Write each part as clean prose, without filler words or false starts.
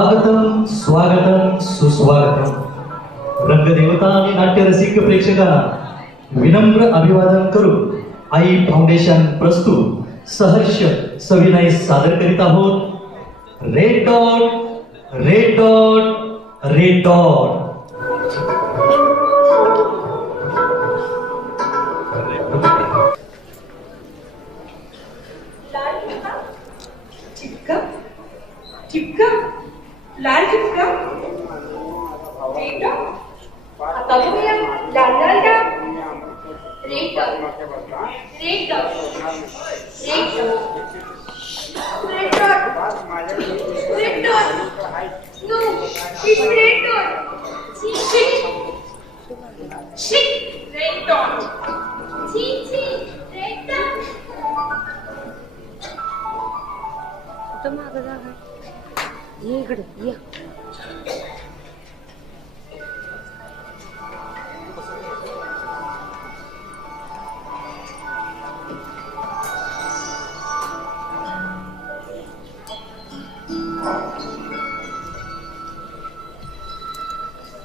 स्वागतम स्वागतम सुस्वागतम. रंगदेवता आणि नाट्यरसिक प्रेक्षकांना विनम्र अभिवादन करून आई फाउंडेशन प्रस्तुत सहर्ष सविनय सादर करीत आहोत red dot red dot red dot. लाल चिपका रेड आता बघूया लाल लाल डाग red red red red red no it's red शी रेड डॉट ची रेड डॉट तो मागं जागा ये इकडे ये.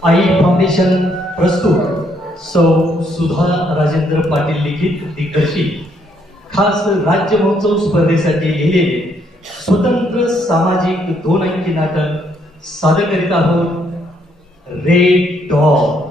आई फाउंडेशन प्रस्तुत सौ सुधा राजेंद्र पाटील लिखित दिग्दर्शित खास राज्य महोत्सव स्पर्धेसाठी लिहिलेले स्वतंत्र सामाजिक 2 अंकी नाटक सादर करीत आहोत रेड डॉट.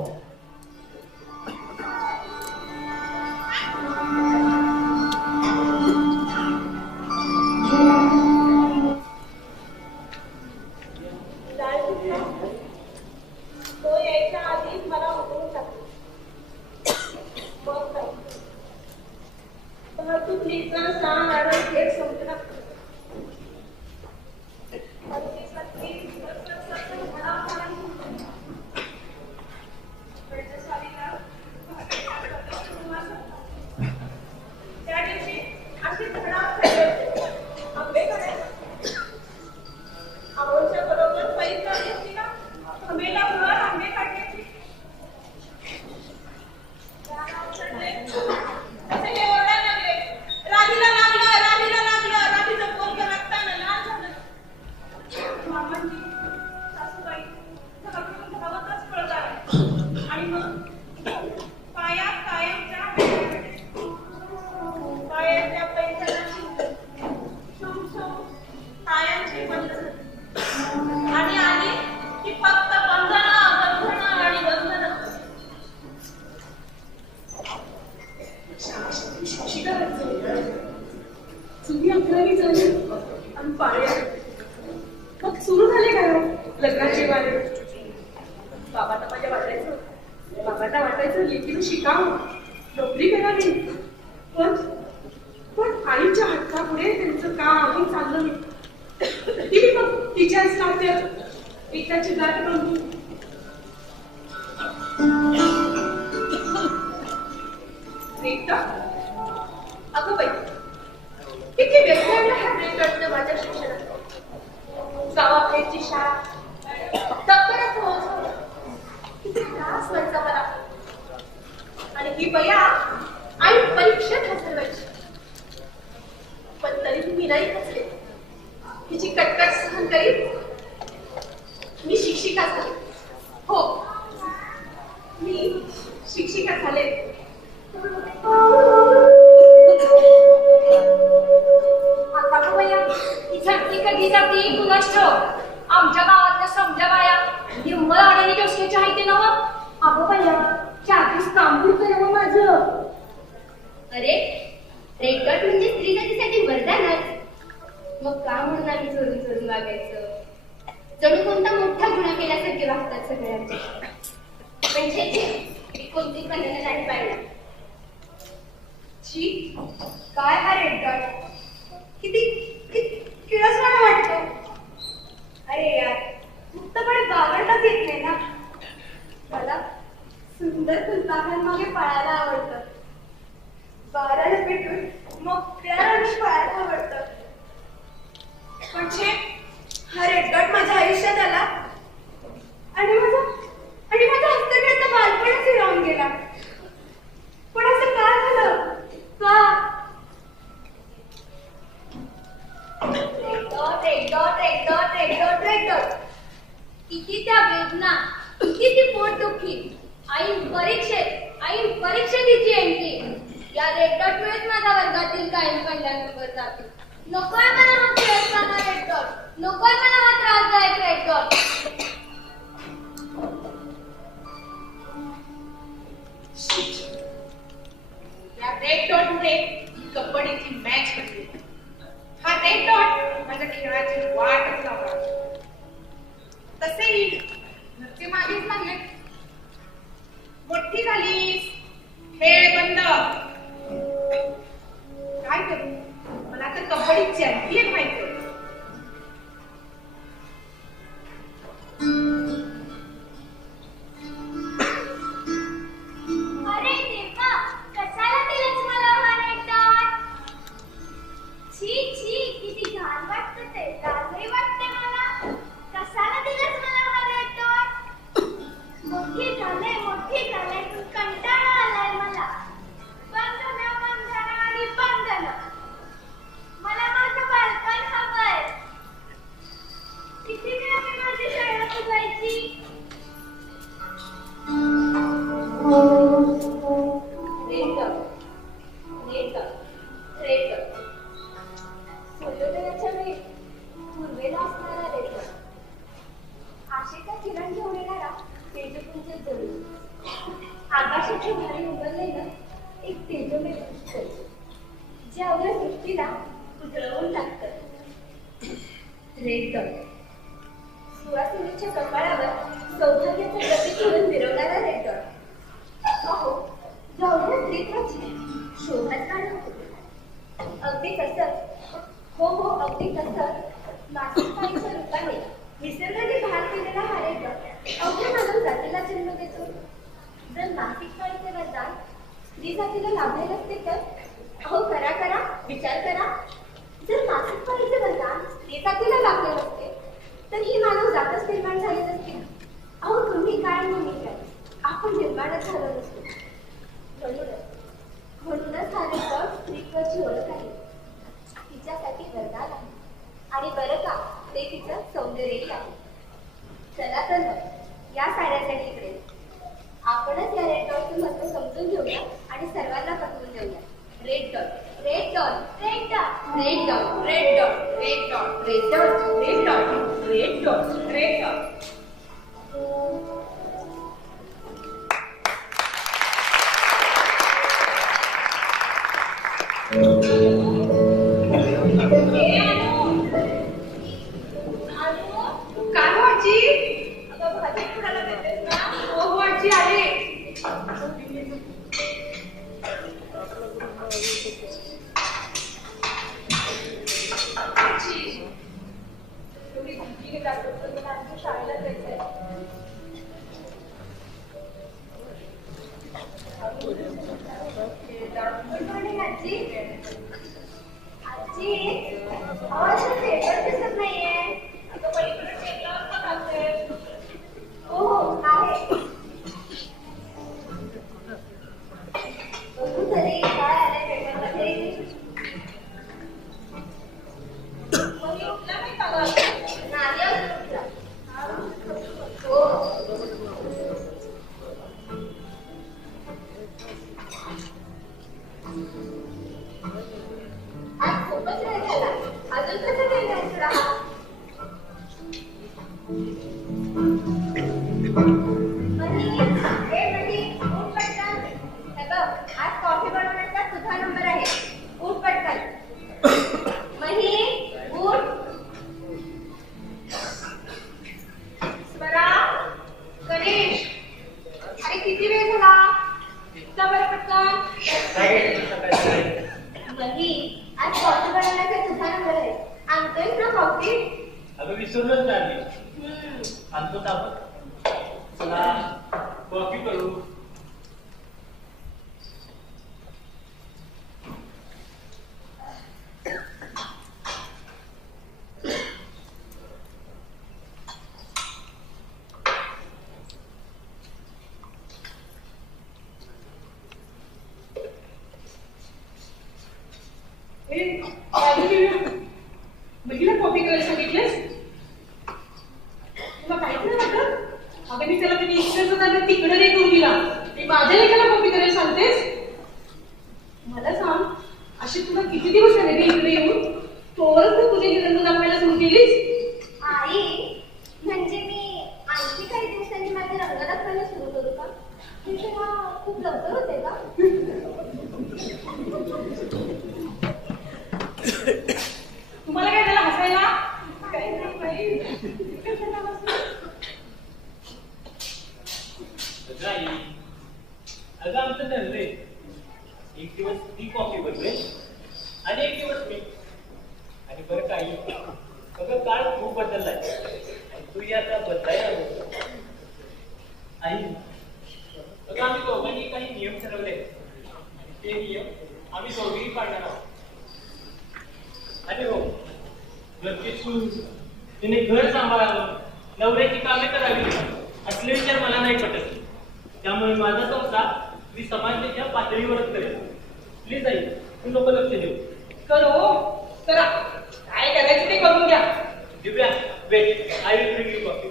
किती त्या वेदना, किती ती पोटदुखी. ऐन परीक्षेत तिची एंट्री. या रेड डॉट मुळेच माझ्या वर्गातील कायम पहिला नंबर जातो. नकोय मला मग खेळताना रेड डॉट. नकोय मला हा त्रासदायक रेड डॉट. या रेड डॉट मुळे कबड्डीची मॅच बनली. हा रेड डॉट माझ्या खेळाची वाटच लावला. तसेही घरचे मागेच लागले. मोठी झालीस, खेळ बंद. काय करू, मला तर कबड्डी चॅम्पियन व्हायचं. अरे देवा, कशाला दिलंस मला हा रेड डॉट? छी छी, किती घाण वाटतं ते. लाजही वाटते मला. कशाला दिलंस मला हा रेड डॉट? मोठी झाले तू, कंटाळा आलाय मला. बंधन आणि बंधन. मला माझं बालपण हवंय. किती वेळा मी माझी शाळा बदलायची. सूर्योदयाच्या वेळी पूर्वेला असणारा रेड. आशेचा किरण घेऊन येणारा तेजपुंज जळू. आकाशाच्या भारी उमललेलं एक तेजोमय पुष्कळ, जे अवघ्या सृष्टीला उजळवून टाकतं. Red dot. सुवासिनीच्या कपाळावर सौभाग्याचं प्रतीक म्हणून मिरवणारा रेड डॉट. अहो, जेवढ्या स्त्रीत्वाची शोभाच काढत होते. अगदी तसंच, हो अगदी तसंच मासिक पाळीच्या रूपाने निसर्गाने भार केलेला हा रेड डॉट अवघ्या मानव जातीला जन्म देतो. जर मासिक पाळीचे वरदान स्त्री जातीला लाभले नसते तर? अहो करा विचार करा. जर मासिक पाळीचे वरदान स्त्री जातीला लाभले नसते तर ही मानव जातच निर्माण झाली नसते. अहो तुम्ही काय म्हणून काय, आपण निर्माणच झालो नसतो. म्हणूनच हा रेड डॉट स्त्रीत्वाची ओळख आहे. तिच्यासाठी वरदान आहे. आणि बरं का, ते तिचं सौंदर्यही आहे. चला तर मग या साऱ्यासाठी इकडे आपणच या रेड डॉटचं महत्व समजून घेऊया आणि सर्वांना पटवून देऊया. Red dot, red dot, red dot, red dot, red dot, red dot, red dot, red dot, red dot, red dot. महिला कॉफी करायला सांगितलेस? तुला काहीच नाही संस्कार तिकडे रे गुरुवीला मी माझ्या लेखाला कॉपी करायला सांगतेस? मला सांग, अशी तुला किती दिवस झाले रे इकडे येऊन? तोवरच तू तुझे निरंतर दाखवायला सुरू केलीस? आई, म्हणजे मी आणखी काही दिवसांनी माझे रंग दाखवायला सुरू करू का? हे तेव्हा खूप लवकर होते का? तुम्हाला काय झालं हसायला? काय नाही बाई. अगं आमचं ठरलंय, एक दिवस ती कॉफी बनवेल आणि एक दिवस मी. आणि बरं काही अगं काळ खूप बदललाय आणि तू आता बदलायला हवं. आई, अगं आम्ही दोघांनी काही नियम ठरवले आणि ते नियम आम्ही दोघेही पाळणार आहोत. आणि हो, घरची सून तिने घर सांभाळावं, नवऱ्याची कामे करावी असले विचार मला नाही पटत. त्यामुळे माझा संसार मी समाजाच्या पातळीवरच करेन. प्लीज आई, तू नको लक्ष देऊ. करो करा, काय करायचं ते करून घ्या. Divya, wait, I will bring you coffee.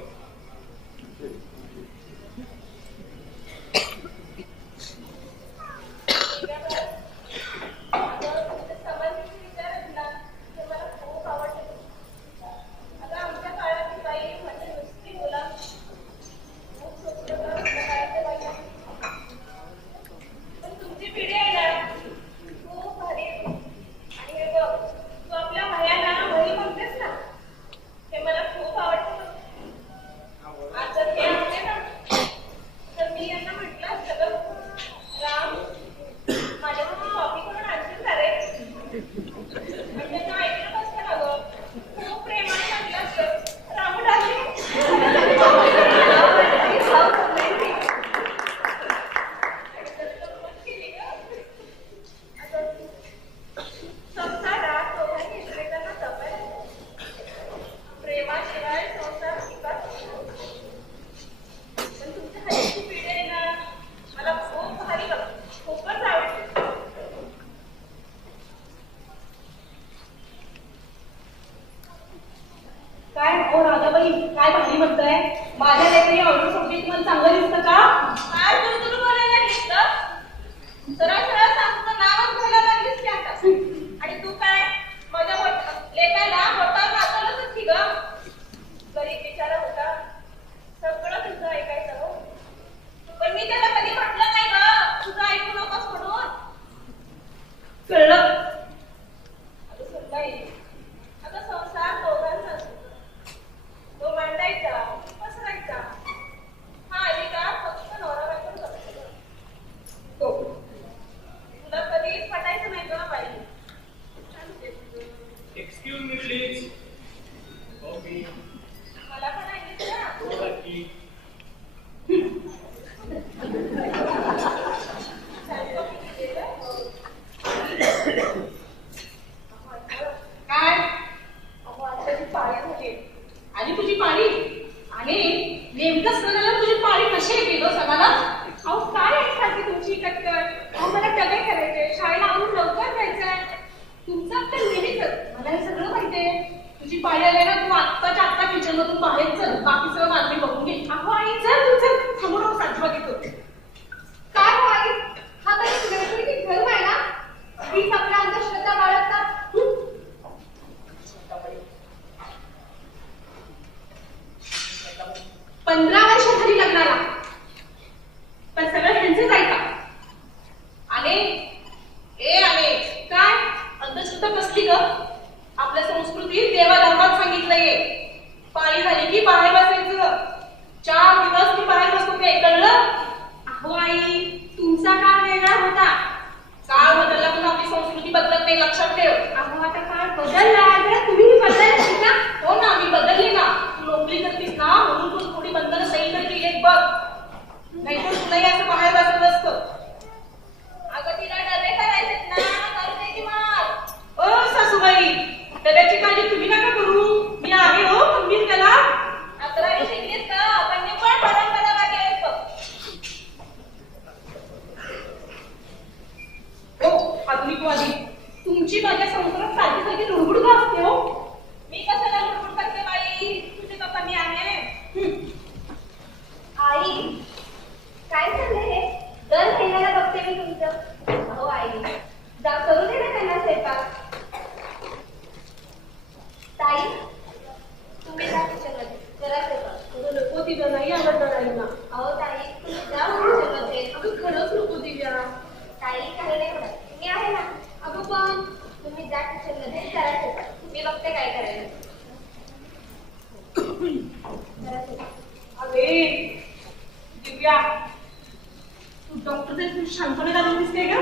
शांतपणे घालून दिसते का?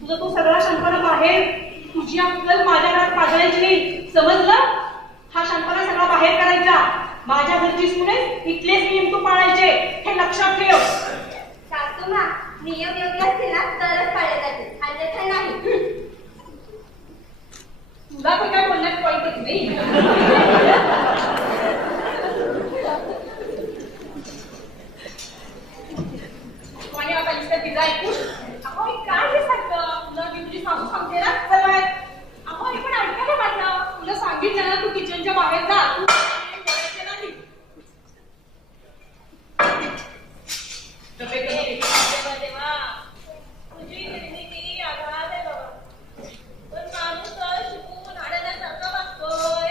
तुझा तो सगळा शांतपणा बाहेर, तुझी अक्कल माझ्या घरात पाजळायची नाही, समजलं? हा शांतपणा सगळा बाहेर करायचा. माझ्या घरची सुने इथलेच नियम तू पाळायचे, हे लक्षात ठेव. सासूमा, नियम योग्य असतील ना तरच पाळले जातील, अन्यथा नाही. तुला तर काय बोलण्यात कळतच नाही. आणि आता नुसतं तिला ऐकून अहो काय हे सांगतं तुला, मी तुझी सासू सांगते ना चल बाहेर. अहो हे पण ऐकायला पाहिजे, तुला सांगितलं ना तू किचनच्या बाहेर जा, तू बोलायचं नाही. तुझी निर्मिती आघात आहे बाबा, पण माणूस शिकून आडण्यासारखा वागतोय.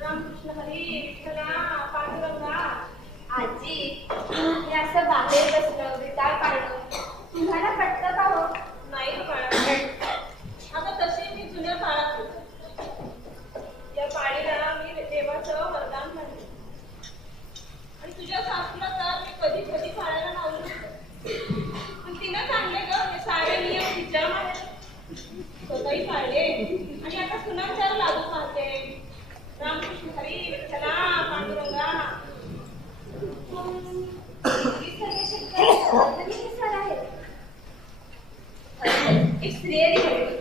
रामकृष्ण हरी विठ्ठला पांडुरंगा. आजी, हे असं बाहेर बसणं, विटाळ पाडणं तुम्हाला पटतं का हो? नाही बाळा, आता तशी मी जुन्या काळात होते. या पाळीला मी देवाचं वरदान म्हणते. आणि तुझ्या सासूला तर मी कधी कधी पाळायला लावलं होतं, पण तिनं सांगले ग हे सारे नियम तिच्या माझ्या स्वतःही पाळले आणि आता सुनांच्यावर लागू पाहते. रामकृष्ण हरी विठ्ठला पांडुरंगा. ही सर्व शेतकरी आधुनिक आहेत. It's really good.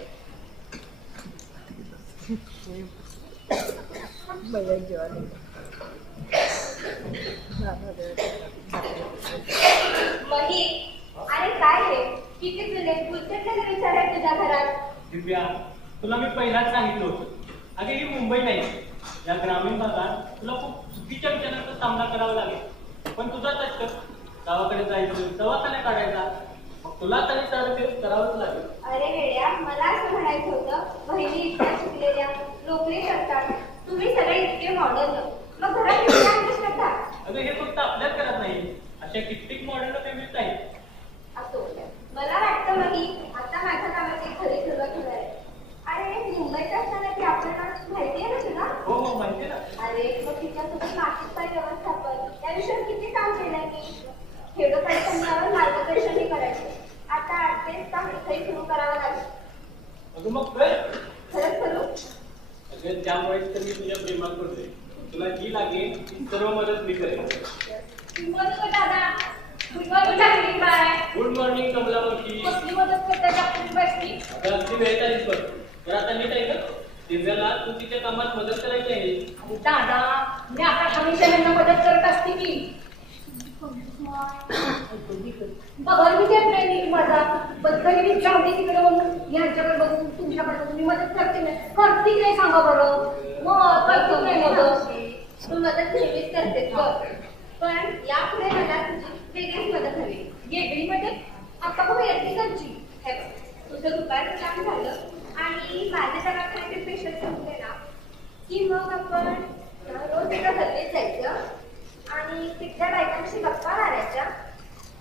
मही, अरे काय रे, किती जुने गुलचट लग्न विचार आहे तुझ्या घरात. दिव्या, तुला मी पहिलाच सांगितलं होतं, अगं ही मुंबई नाही, या ग्रामीण भागात तुला खूप चुकीच्या विचारांचा सामना करावा लागेल. पण तुझा कष्ट, गावाकडे जायचं, दवाखाना काढायचा, मग तुला तरी तर करावंच लागेल. अरे वेड्या, मला असं म्हणायचं होतं, बहिणी इतक्या शिकलेल्या, नोकरी करतात, तुम्ही सगळे इतके मॉडर्न, मग घरात किती अंधश्रद्धा. अगं हे फक्त आपल्याच घरात नाही, अशा कित्येक मॉडर्न फॅमिलीज आहेत. असो, मला वाटतं मही आता माझ्या कामाची खरी सुरुवात होणार आहे. अरे मुंबईत असताना ती आपल्याला माहिती आहे ना तुला? हो हो माहिती ना. अरे मग तिच्यासोबत मासिकपाळी व्यवस्थापन या विषयावर किती काम केलंय मी. खेडोपाडी संघावर मार्गदर्शनही करायचे. आता तेच काम इथेही सुरू करावं लागेल. अगं मग काय खरंच करू? अगं त्यामुळेच तर मी तुझ्या प्रेमात पडते. तुला जी लागेल ती सर्व मदत मी करेन. दादा, good morning. Bye. Good morning Kamla मावशी. कसली मदत करता आपण बसली? अगं अगदी वेळ आलीच बघ. तर आता नीट आहे का? दिव्याला तू तिच्या कामात मदत करायची आहे. दादा, मी आता हमेशा यांना मदत करत असते की. बघा मी काय प्रेमी माझा बद्दल मी जाऊ तिकडे म्हणून यांच्याकडे बघून तुमच्याकडे तुम्ही मदत करते करते नाही सांगा बरं. मग करतो नाही मदत. तू मदत नेहमीच करतेस बघ, पण यापुढे मला तुझी वेगळीच मदत हवी. वेगळी मदत? आता बघ येते त्यांची. हे बघ, तुझं दुपारचं काम झालं आणि माझ्या दवाखान्याचे पेशंट संपले ना की मग आपण रोज एका गल्लीत जायचं आणि तिथल्या बायकांशी गप्पा मारायच्या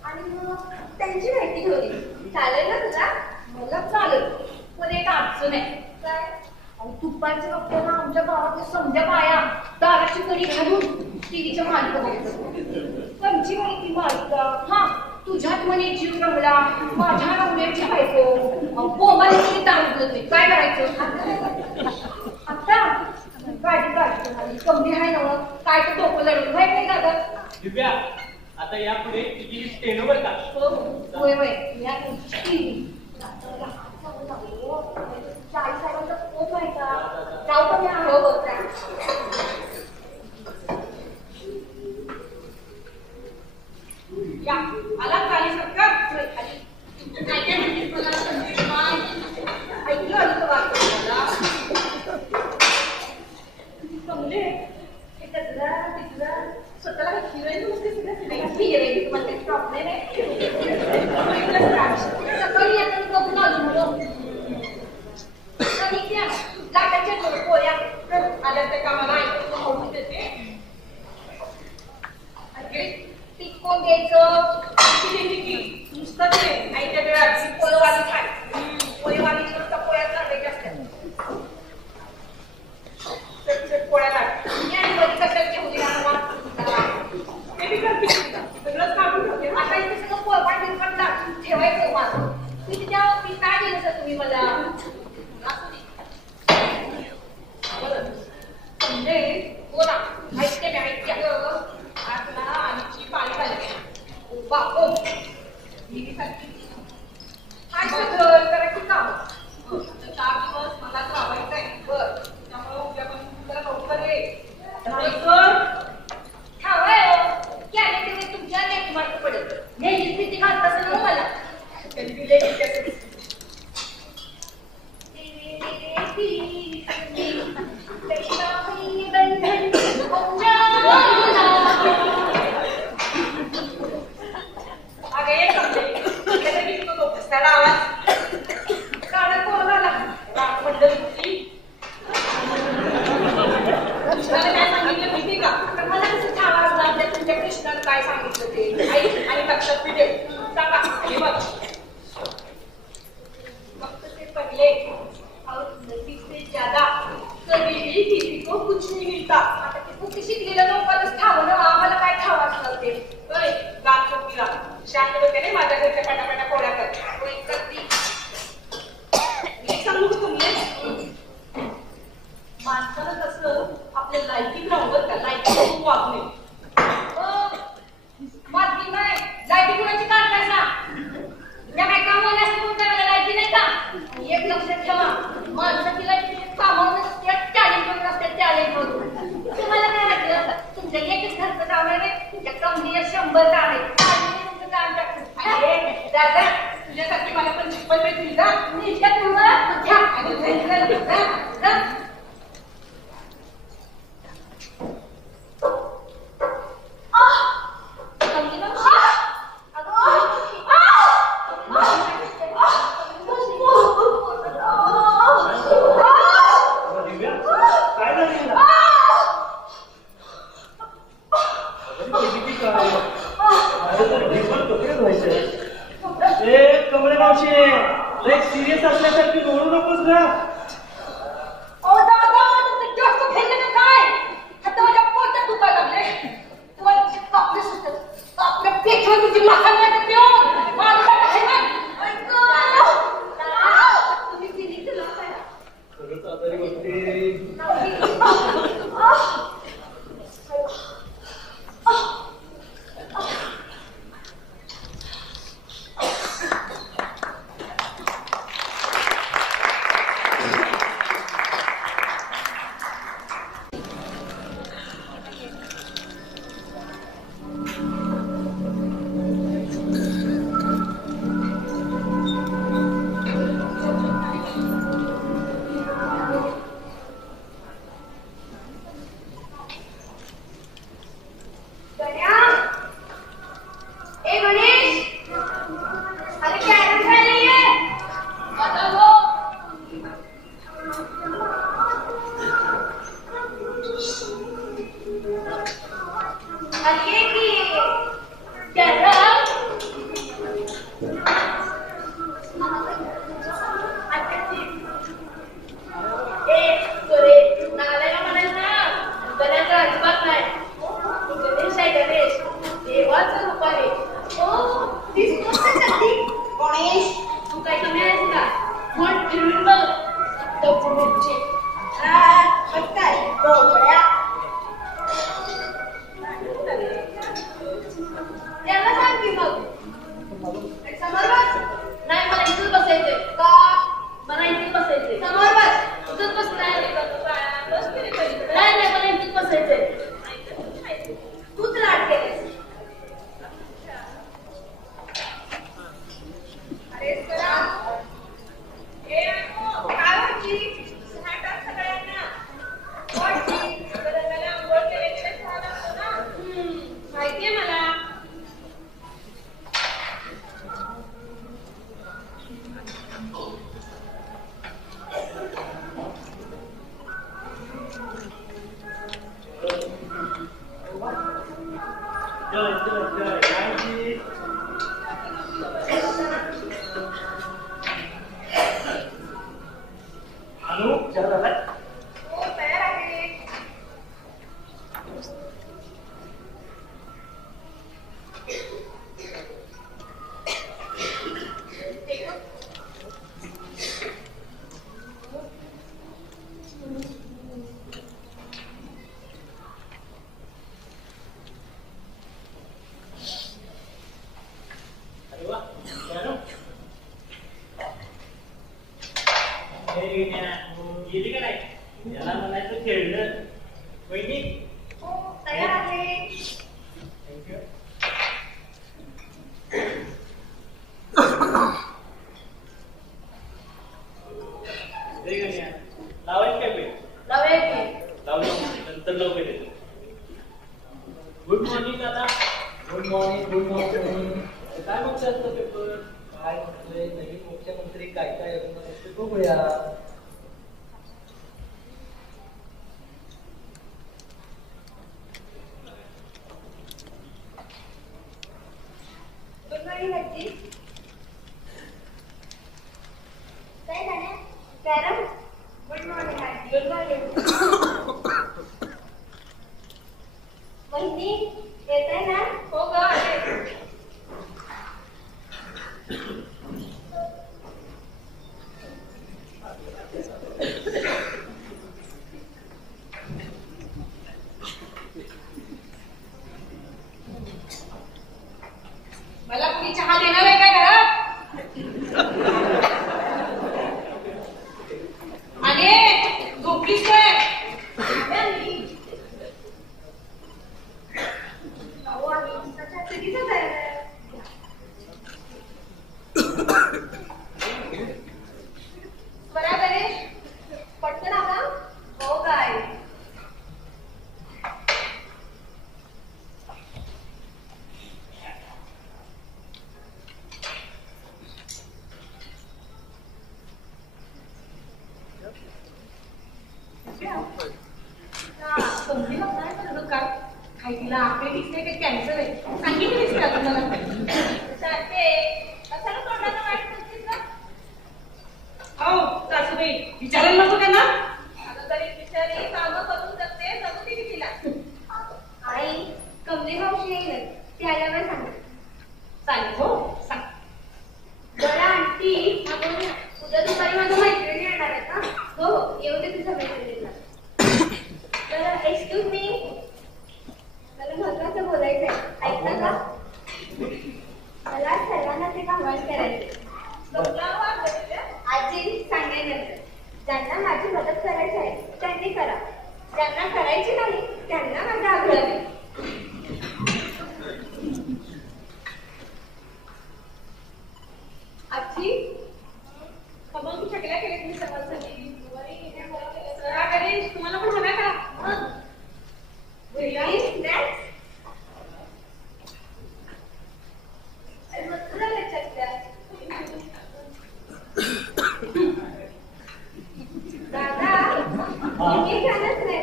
आणि मग त्यांची माहिती घेऊन यायची. चालेल ना तुला? मला चालेल, पण एक अडचण आहे. काय? दुपारच्या गप्पाला आमच्या गावातल्या समजा बाया दाराची कडी घालून टीव्हीच्या मालिका बघतात. कंची माहिती मालिका, हा तुझ्यात म्हणे जीव रमला, माझ्या रमण्याची बायको बोमाली दारू नाही. काय करायचं आता? गाडी गाडी कमी आहे ना, काय तर डोकं लढून व्हाय नाही दादा. दिव्या, आता यापुढे तुझी स्टेनो बर का? होय होय, या टीव्ही साहेबांचा फोन आहे का? जाऊ का मी आलो होता. या आला खाली सरकार खाली. काय काय म्हणते मला संदेश ऐकलं आलं वाटतं मला. समजे तिथला स्वतःला हिरोईन नुसते सगळं हिरोईन म्हणजे प्रॉब्लेम आहे. सकाळी येतात बघून आलो कुछ नहीं मिलता. आता ते कुठे शिकलेल्या लोकांनाच ठावं ना, आम्हाला काय ठावं असणार ते. होय, गाम शक्तीला शांत होते नाही माझ्या घरच्या पटापटा पोळ्या कर. होय करती. मी सांगू का तुम्ही माणसाला कसं आपल्या लायकी राहून का लायकी करून वागणे. माती नाही लाईटी कुणाची काढताय ना, या काय कामाला असं कोण करायला लाईटी नाही का. एक लक्षात ठेवा, माणसं तिला कामावर नसते, टॅलेंट नसते, टॅलेंट म्हणून तुम्हाला काय वाटलं तुमच्या एकच घरचं काम आहे, तुमच्या कंपनीला 100 काम आहे, तुमचं काम टाकून दादा तुझ्यासाठी मला पण शिकवण मिळतील का. निश्चित तुम्हाला घ्या आणि कमळे मावशी लय सिरियस असल्यासारखी बोलू नकोस ना. ओ दादा तुम्ही जास्त खेळले काय, आता माझ्या पोटात दुखायला लागले. तुम्हाला कापले सुचत आपल्या पेटवर तुझी माखा नाही देऊन माझा आहे ना. तुम्ही किती तुला काय खरंच आजारी वाटते. गेली का नाही याला म्हणायचं खेळलं. वहिनी तयार आहे. थँक्यू. लावायची काय पेट लावली नंतर लवकर येतो. गुड मॉर्निंग दादा. Good morning. Good morning. काय म्हणतो असतं पेपर, काय म्हटलंय नवीन मुख्यमंत्री काय काय बघूया. गुड मॉर्निंग आजी. काय झालं? कॅरम. गुड मॉर्निंग आजी. Good morning. समजी काय करत काय काय तिला आपेटीस नाही का कॅन्सर आहे सांगितलीस का तुम्हाला सांगते कशाला तोंडाला वाईट बोलतेस ना हो सासूबाई विचारायला नको त्यांना अगं तरी बिचारी कामं करून जगते जगू दे की तिला आई कमली मावशी येईल ती आल्यावर सांग सांग हो सांग बरं आंटी उद्या दुपारी माझ्या मैत्रिणी येणार आहेत ना हो हो येऊ दे तुझ्या मैत्रिणीला तर एक्सक्यूज मी मला महत्वाचं बोलायचं आहे ऐकता का मला सर्वांना ते आव्हान करायचे आजी सांगण्यानंतर ज्यांना माझी मदत करायची आहे त्यांनी करा ज्यांना करायची नाही त्यांना माझा आग्रह आहे आजी कमल तू सगळ्या केल्या तुम्ही सर्वांसाठी गणेश तुम्हाला पण हव्या का दादा मी खाणच नाही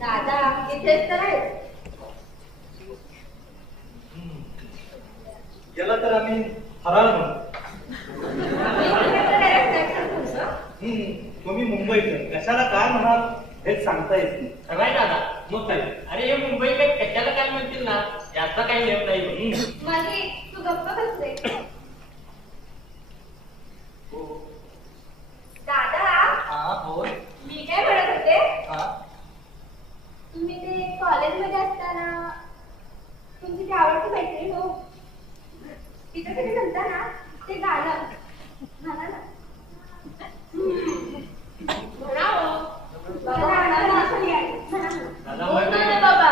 दादा इथेच तर आहे याला तर आम्ही फराळ म्हणतो. तुम्ही मुंबईत कशाला काय म्हणाल हेच सांगता येत नाही. खरंय दादा मग काय अरे हे मुंबईत कशाला काय म्हणतील ना याचा काही नेम नाही. माझी तू गप्प बसले दादा हा बोल. मी काय म्हणत होते हा तुम्ही ते कॉलेजमध्ये असताना तुमची ती आवडती मैत्रीण हो तिथं कधी म्हणता ना ते गाणं म्हणा ना म्हणावं बाबा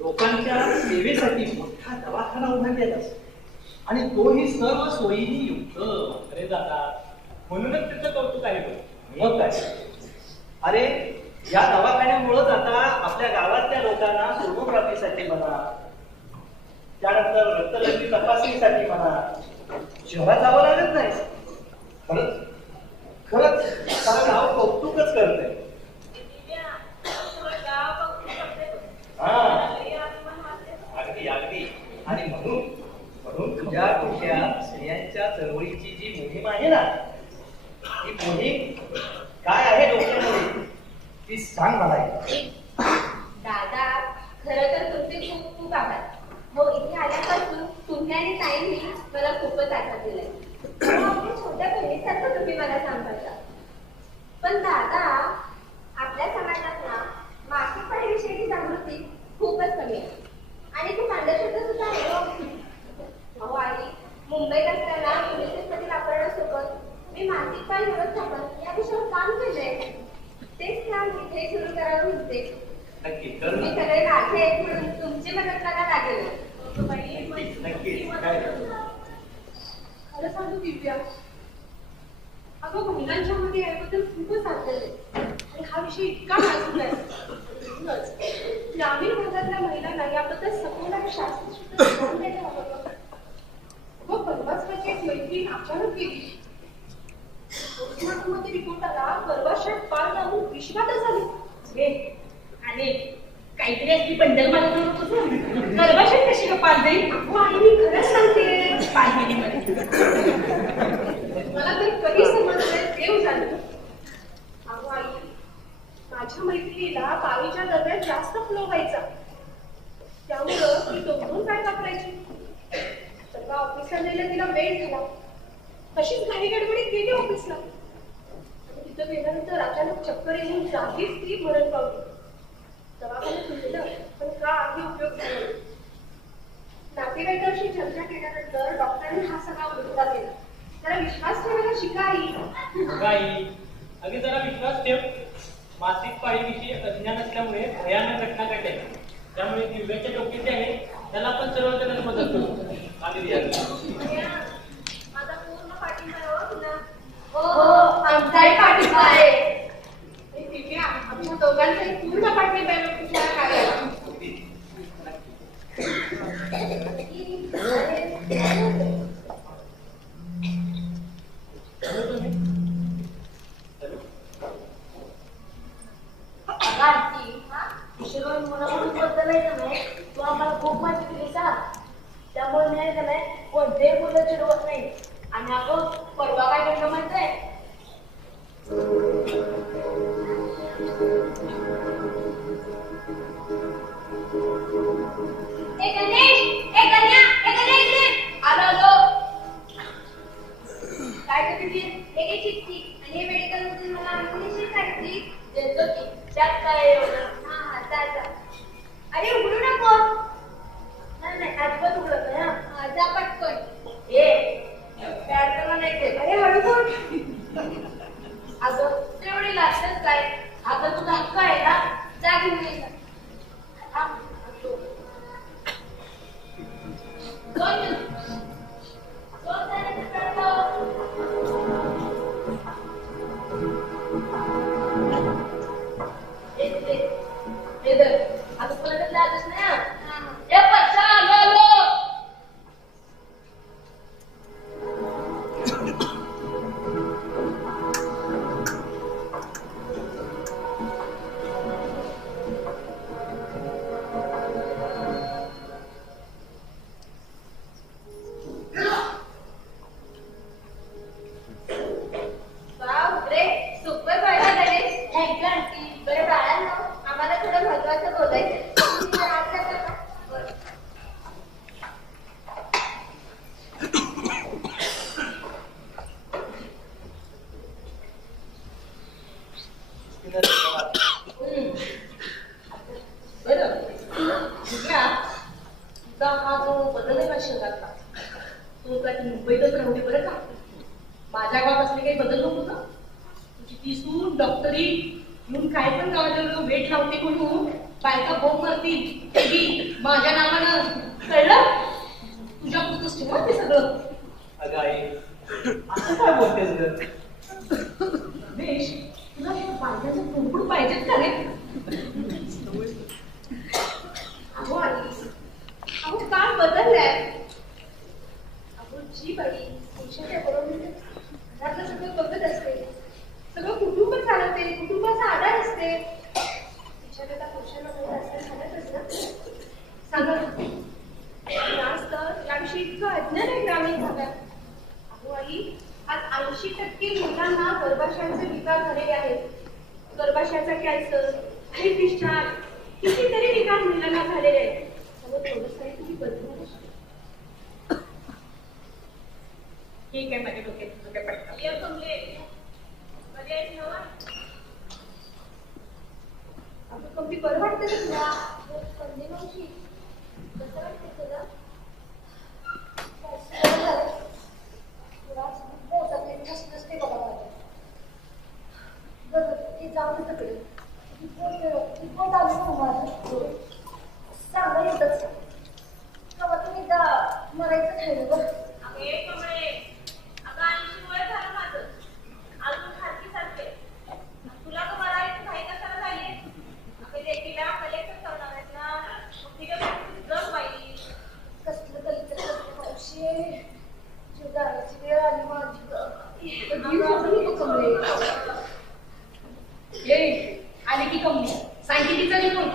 लोकांच्या सेवेसाठी मोठा दवाखाना उभा केलास आणि तोही सर्व सोयीनी युक्त. अरे दादा म्हणूनच त्याचं कौतुक आहे. मग काय अरे या दवाखान्यामुळेच आता आपल्या गावातल्या लोकांना सोनोग्राफीसाठी म्हणा त्यानंतर रक्तलघवी तपासणीसाठी म्हणा शहरात जावं लागत नाही. खरंच खरंच सारं गाव कौतुकच करतंय. अगदी अगदी आणि म्हणून म्हणून तुझ्या डोक्यात स्त्रियांच्या चळवळीची जी मोहीम आहे ना ती मोहीम काय आहे डोक्यामध्ये ती सांग मला. दादा खरं तर तुमचे खूप खूप आभार. हो इथे आल्यापासून तुम्ही आणि ताईंनी मला खूपच आधार दिलाय. छोट्या बहिणीसारखं तुम्ही मला सांभाळता. पण दादा आपल्या समाजात ना मासिक पाळीविषयीची जागृती खूपच कमी आहे. चांगले शब्द सुद्धा आहे हो. अहो आई, मुंबईत असताना युनिसेफमधील वापरण्यासोबत मी मासिक पाळी व्यवस्थापन या विषयावर काम केलंय. तेच काम इथे सुरू करावं म्हणते. नक्की कर तुम्ही ना. सगळे माझे आहेत म्हणून तुमची मदत मला लागेल. नक्कीच काय खरं सांगू दिव्या, अगं महिलांच्या मध्ये याबद्दल खूपच आदर आहे आणि हा विषय इतका नाजूक आहे. म्हणूनच ग्रामीण भागातल्या महिलांना याबद्दल सखोल आणि शास्त्रशुद्ध ज्ञान द्यायला हवं. अगं परवाच माझी एक मैत्रीण अचानक गेली. पोस्टमॉर्टममध्ये रिपोर्ट आला, गर्भाशयात पाळ लागून विश्वातच झाली. आणि काहीतरी असली बंडल मला गर्भाशयात कशी का पाळ जाईल? आणि मी खरंच सांगते, पालखीमध्ये मला तर कधी समजलंय देव जाणे. अगो आई, माझ्या मैत्रिणीला पाळीच्या दरम्यान जास्त फ्लो व्हायचा, त्यामुळं ती दोन काय वापरायची. तेव्हा ऑफिसला जायला तिला वेळ झाला. तशीच घाई गडबडीत गेली ऑफिसला. आणि तिथं गेल्यानंतर अचानक चक्कर येऊन जागीच ती मरण पावली. दवाखान्यात नेलं, पण काही उपयोग झाला नाही. नातेवाईकांशी चर्चा केल्यानंतर डॉक्टरांनी हा सगळा उलगडा केला. जरा विश्वास ठेवायला शिका आई. काही अगदी जरा विश्वास ठेव. मासिक पाळीविषयी अज्ञान असल्यामुळे भयानक घटना घडल्या, त्यामुळे दिव्याच्या डोक्याचे आहे त्याला आपण सर्व जणांना मदत करू. माझा पूर्ण पाठिंबा आहे हो तुला. हो, आमचाही पाठिंबा आहे. आणि दिव्या, आमच्या दोघांचाही पूर्ण पाठिंबा आहे तुझ्या कार्याला. तू आम्हाला खूप माहिती दिली का? त्यामुळे मी आहे का नाही कोणतेही मुलं चिडवत नाही. आणि अगं परवा काय घडलं माहितीये? काय करते हे घे चिठ्ठी आणि हे मेडिकल मधून मला निश्चित सांगितली देतो की त्यात काय एवढं? हा जा जा. अरे उघडू नको. नाही नाही अजिबात उघडत नाही हा. हा, जा पटकन. काय अडचण नाही ते. अरे हळू बोल. अगं तेवढी लागतेच काय? आता तुझा हक्क आहे ना? जा घेऊन ये जा. हा, असो. दोन मिनिट. दोन जणांचं कळलं. हे धर. आता तुला त्यातलं आलंच नाही हा? ए पच्छा आलो. Wow, great. सुपर कळलं लगेच. Thank you aunty. बरं बाळांनो, आम्हाला थोडं महत्वाचं बोलायचं. तुम्ही जरा आत जाता का? बरं. बरं तुझ्या तुझा हा जो बदल आहे ना शहरातला, तो काय ती मुंबईतच राहू दे बरं का. माझ्या गावात असले काही बदल नको का. तुझी ती सून डॉक्टरी म्हणून काय पण गावाला वेट लावते म्हणून बायका बोंब मारतील ती माझ्या नावानं. कळलं? तुझ्या पुरतच ठेवा ते सगळं. अगं आई असं काय बोलतेस ग? रमेश, तुला बायकांचं कुंकूड पाहिजेत का रे? अहो आई, अहो काळ बदललाय. अहो जी बाई पुरुषाच्या बरोबर घरातलं सगळं बघत असते, सगळं कुटुंब चालवते, कुटुंबाचा आधार असते, तिच्याकरता पुरुषांना काही असं झालंच ना. सांगा आज तर याविषयी इतकं अज्ञान आहे ग्रामीण भागात. अहो आई, आज 80% मुलांना गर्भाशयाचे विकार झालेले आहेत. गर्भाशयाचा कॅन्सर आणि डिस्चार्ज कितीतरी विकार महिलांना झालेले आहेत. त्यामुळे थोडंसं काही तुम्ही बदलू शकता. ठीक आहे माझ्या डोक्यात तुझं काय पटकन. अगं कमी बरं वाटतं ना तुला? कंदी मावशी, कसं वाटतंय तुला? मरायचं ठरलं बघ. अगे कमळे, अगं 80 वय झालं माझं, अजून खारकी सारखे. तुला तर मरायची घाई कशाला झाली? अगं लेकीला कलेक्टर करणार आहेत ना, मग तिच्यासाठी जग बाई. कसलं तरी कसलं मावशी, जीवदानाची वेळ आली माझी आले की कमी सांगितली तरी पण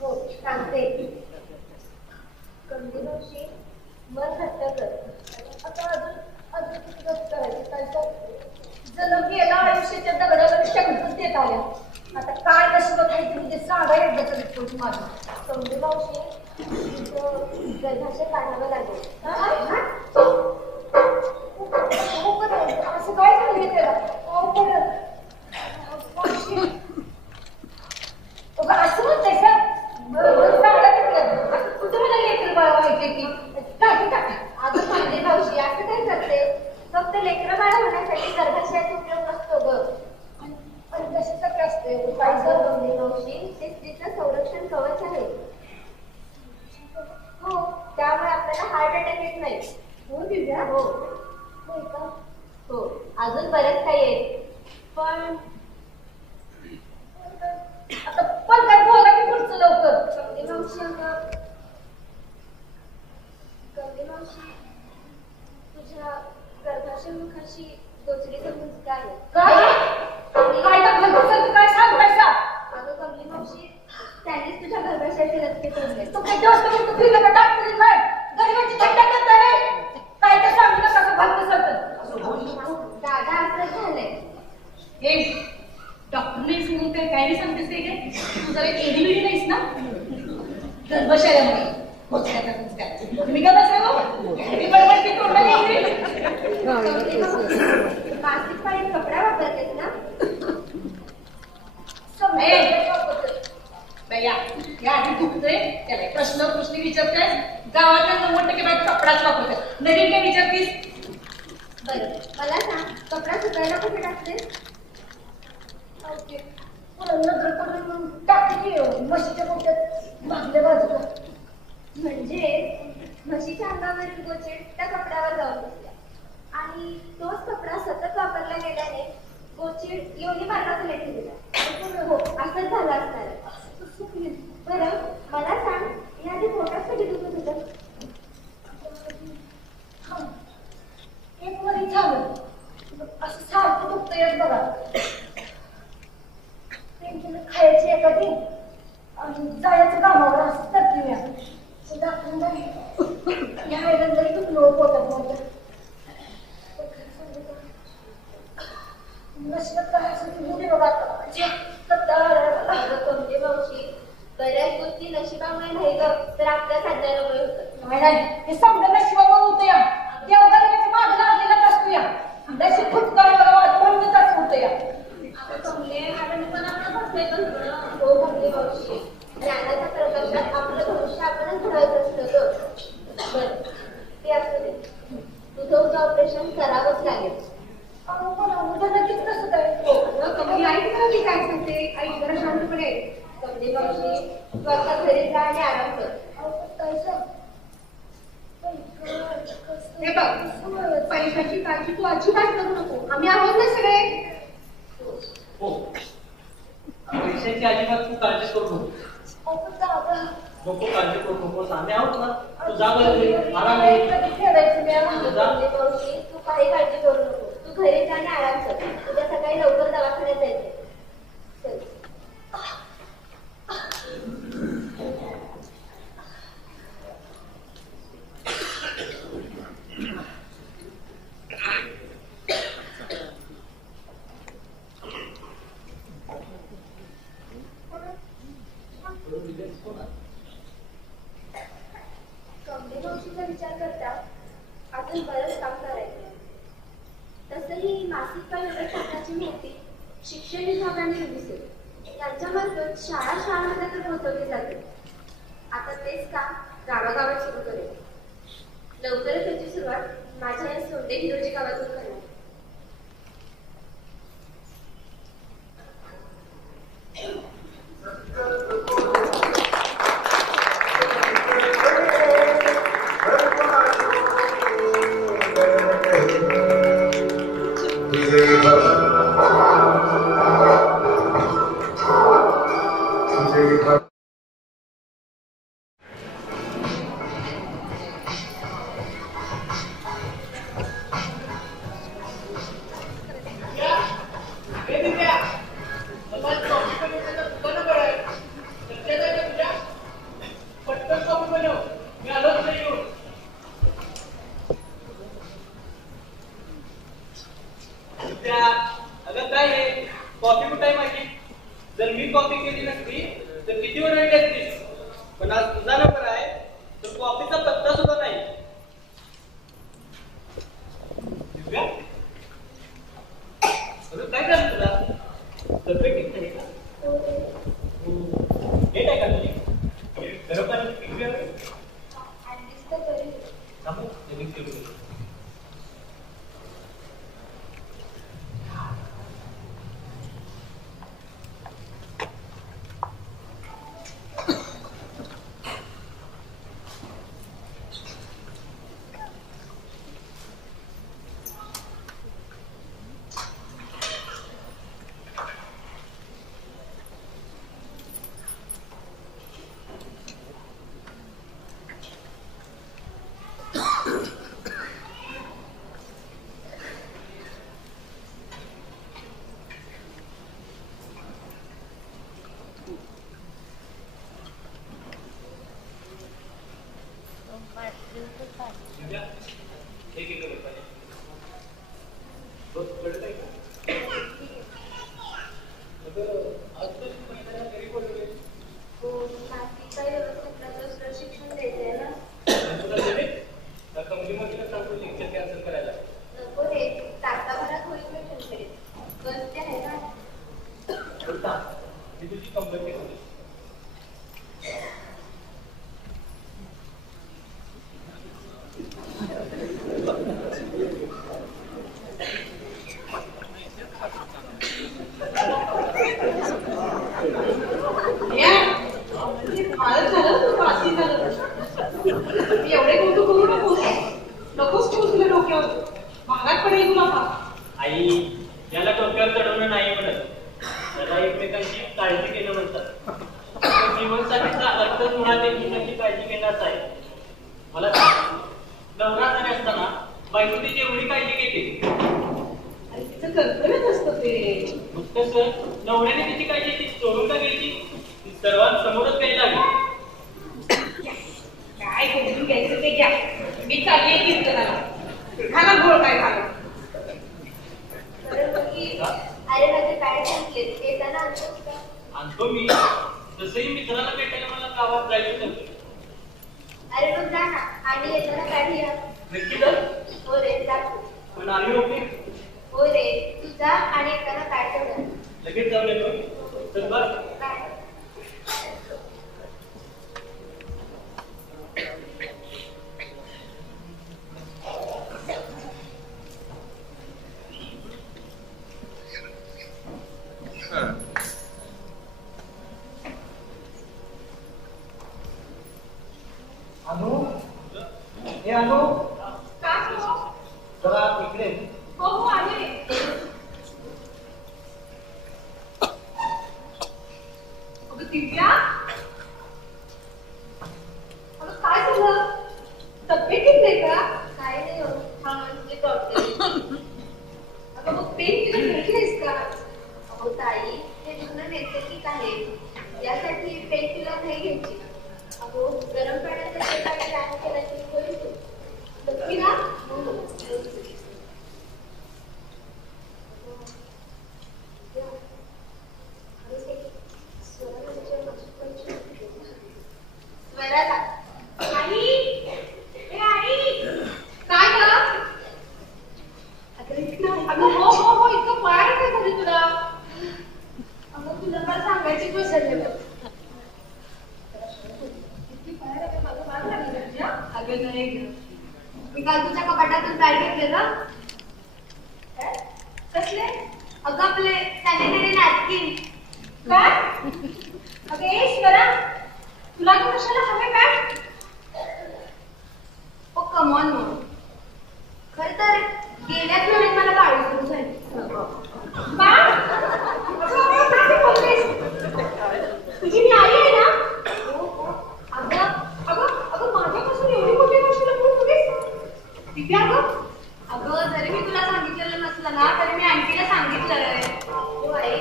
हो सांगते. कमली मावशी मन घट्ट कर. आता अजून किती कष्ट करायचे काय जन्म गेला आयुष्याच्या दगडाला शंकरच देत आल्या. आता काय नशिबत आहे तुम्ही ते सांगा एकदा तरी माझं. कमली मावशी तुझं गर्भाशय काढावं लागेल. असं काय झालं त्याला असं म्हणतंय सर कुठं मला लेकर बाळ व्हायचे की टाकी टाका. अगं कमली मावशी असं काय करते? फक्त लेकरं बाळ होण्यासाठी गर्भाशयाचा उपयोग नसतो ग. आणि कशासाठी असते काय अगं कमली मावशी ते स्त्रीचं संरक्षण कवच आहे. हो त्यामुळे आपल्याला हार्ट अटॅक येत नाही. हो दिव्या हो होय का? हो अजून बरंच काही आहे पण आता पण काय बोला की पुढचं लवकर. कमली मावशी अगं कमली मावशी तुझ्या गर्भाशय मुखाशी गोचडीचा मुंजका आहे. काय काय सांगतायसा? अगं कमली मावशी त्यांनीच तुझ्या गर्भाशयाचे रस्ते तोडले. तू काही जास्त म्हणतो तुला का डॉक्टरी काय गरिबाची थंडा करता रे काय तर सांगू नका असं भलतं सर. दादा असं झालंय. हे डॉक्टर नाही सोडून काय सांगतेस ते काय तू जरा एडी बिडी नाहीस ना गर्भशयामध्ये तुम्ही का बसावं मी बरोबर तोंडाला मासिक पाळीत कपडा वापरतेस ना? या आधी दुखतोय त्याला प्रश्न विचारताय गावातल्या 90% बाई कपडाच वापरतात नवीन काय विचारतीस? बरं मला सांग कपडा सुकायला कुठे टाकतेस? नजर पडून टाकली म्हशीच्या पोट्यात मागल्या बाजूला. म्हणजे म्हशीच्या अंगावरील गोचीड त्या कपड्यावर जाऊन बसल्या आणि तोच कपडा सतत वापरला गेल्याने गोचीड योनी मार्गातून येथे गेला. हो असंच झालं असणार. बरं मला सांग याआधी पोटात कधी दुखत होतं? एक वरी झालं असं सारखं दुखतंय बघा. खायची एखादी आणि जायचं कामावर असं करते मी दाखवून या वेळेला जरी दुखलो पोटात माझं नशिबात काय असं मुली बघा कमली मावशी बऱ्याच गोष्टी नशिबामुळे नाही ग तर आपल्या साधनामुळे होतात. नाही हे समजा नशिबामुळे होतं या देवगरीच्या मागे लागलेलाच असतो या नशीब फुटकाराला म्हणूनच असं होतं या. कमले मॅडम पण आपण बसलेलं हो कमली मावशी ज्ञानाच्या प्रकाशात आपलं भविष्य आपणच घडवायचं असतं ग. बरं ते असू दे तुझं ऑपरेशन करावंच लागेल. नक्कीच कसं काय कमली आई तुला मी काय सांगते आई जरा शांतपणे. कमली मावशी तू आता घरी जा आणि आराम कर. काय सांग हे बघ पैशाची काळजी तू अजिबात करू नको आम्ही आहोत ना सगळे. हो पैशाची अजिबात तू काळजी करू नको. नको काळजी करू नकोस आम्ही आहोत ना. तू जा बरं आराम कमली मावशी तू काही काळजी करू नको तू घरी जा आणि आराम कर. उद्या सकाळी लवकर दवाखान्यात जायचंय. चल. कमली मावशीचा विचार करता अजून बरंच काम करायचं. तसंही मासिक पाळी व्यवस्थापनाची माहिती शिक्षण विभागाने दिसेल यांच्यामार्फत शाळांमध्ये तर पोहोचवली जाते. आता ते तेच काम गावागावात सुरू करेल. लवकरच त्याची सुरुवात माझ्या या सोंडे हिरोजी गावातून करणार. नाही ग. मी काल तुझ्या कपाटातून पॅड घेतले ना. कसले? अगं आपले सॅनिटरी नॅपकिन. काय? अगं ईश्वरा, तुला तर कशाला हवे पॅड? ओ कम ऑन म्हणून. खरं तर गेल्याच वेळेस मला बाळी सुरू झाली. बाळ? अगं काय बोलतेस? तुझी मी आई आहे ना? अगं अगं माझ्यापासून एवढी मोठी गोष्ट लपवून ठेवलीस? दिव्या अगं, अगं जरी मी तुला सांगितलेलं नसलं ना तरी मी आणखीला सांगितलंय. हो आई,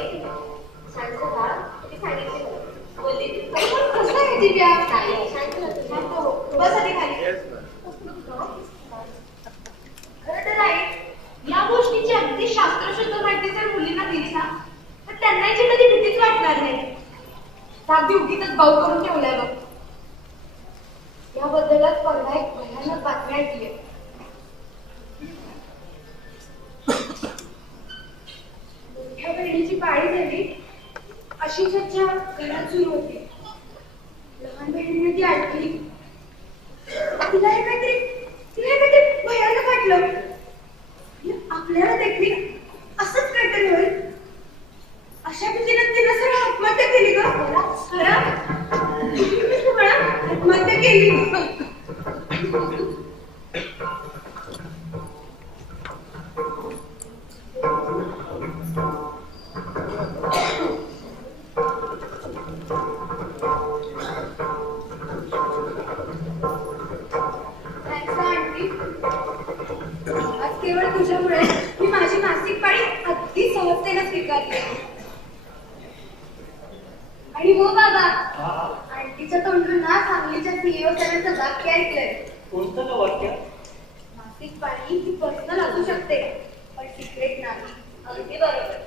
शांत व्हा. ते सांगितलं बोलली ती. पण कसं आहे दिव्या? नाही, शांत हो, शांत हो. बस आधी खाली. खरं तर आई, या गोष्टीची अगदी शास्त्रशुद्ध माहिती जर मुलींना दिली ना तर त्यांना याची कधी भीतीच वाटणार नाही. अगदी उगीच बाऊ करून ठेवलाय बघ. याबद्दलच परवा एक भयानक बातमी ऐकली. मोठ्या बहिणीची पाळी झाली अशी चर्चा घरात सुरू होती. लहान बहिणीने ती ऐकली. तिला हे काहीतरी भयानक वाटलं. आपल्याला देखील असंच काहीतरी होईल अशा भीतीने तिनं सरळ आत्महत्या केली ग. आत्महत्या केली. आज केवळ तुझ्यामुळे मी माझी मासिक पाळी अगदी सहजतेने स्वीकारली. आणि हो बाबा, आंटीच्या तोंडून ना सांगलीच्या सीईओ सरांचं वाक्य ऐकलंय. कोणतं का वाक्य? मासिक पाळी ही पर्सनल असू शकते पण सिक्रेट नाही. अगदी बरोबर.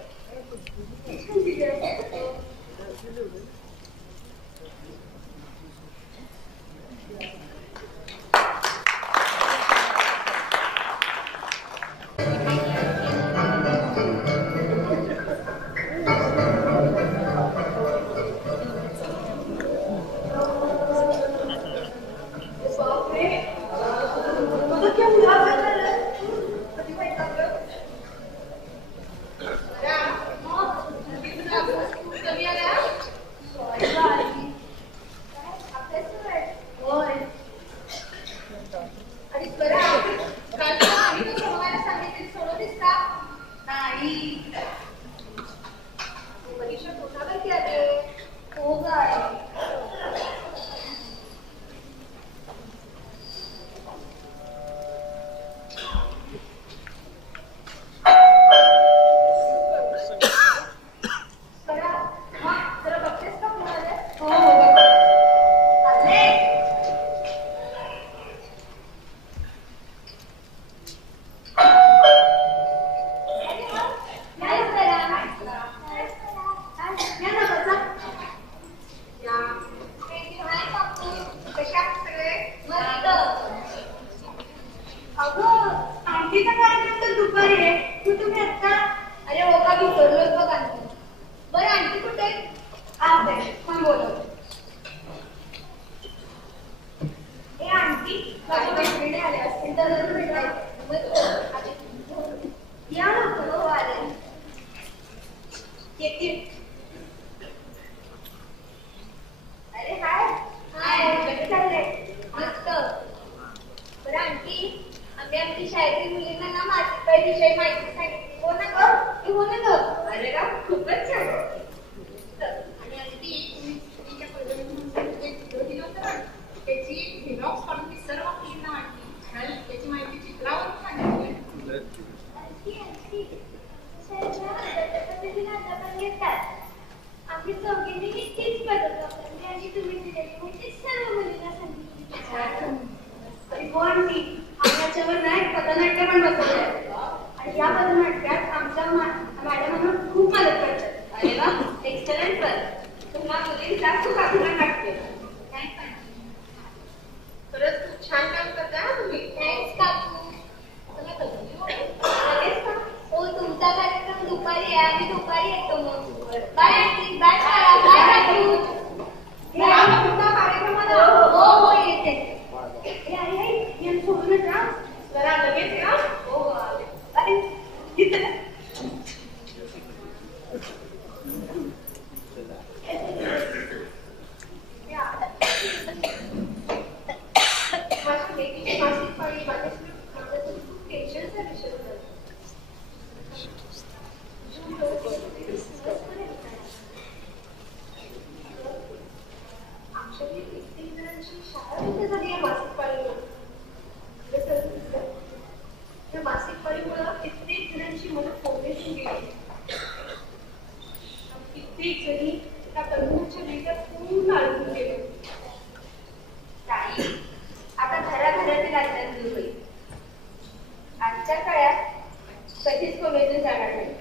समजून जाणार नाही.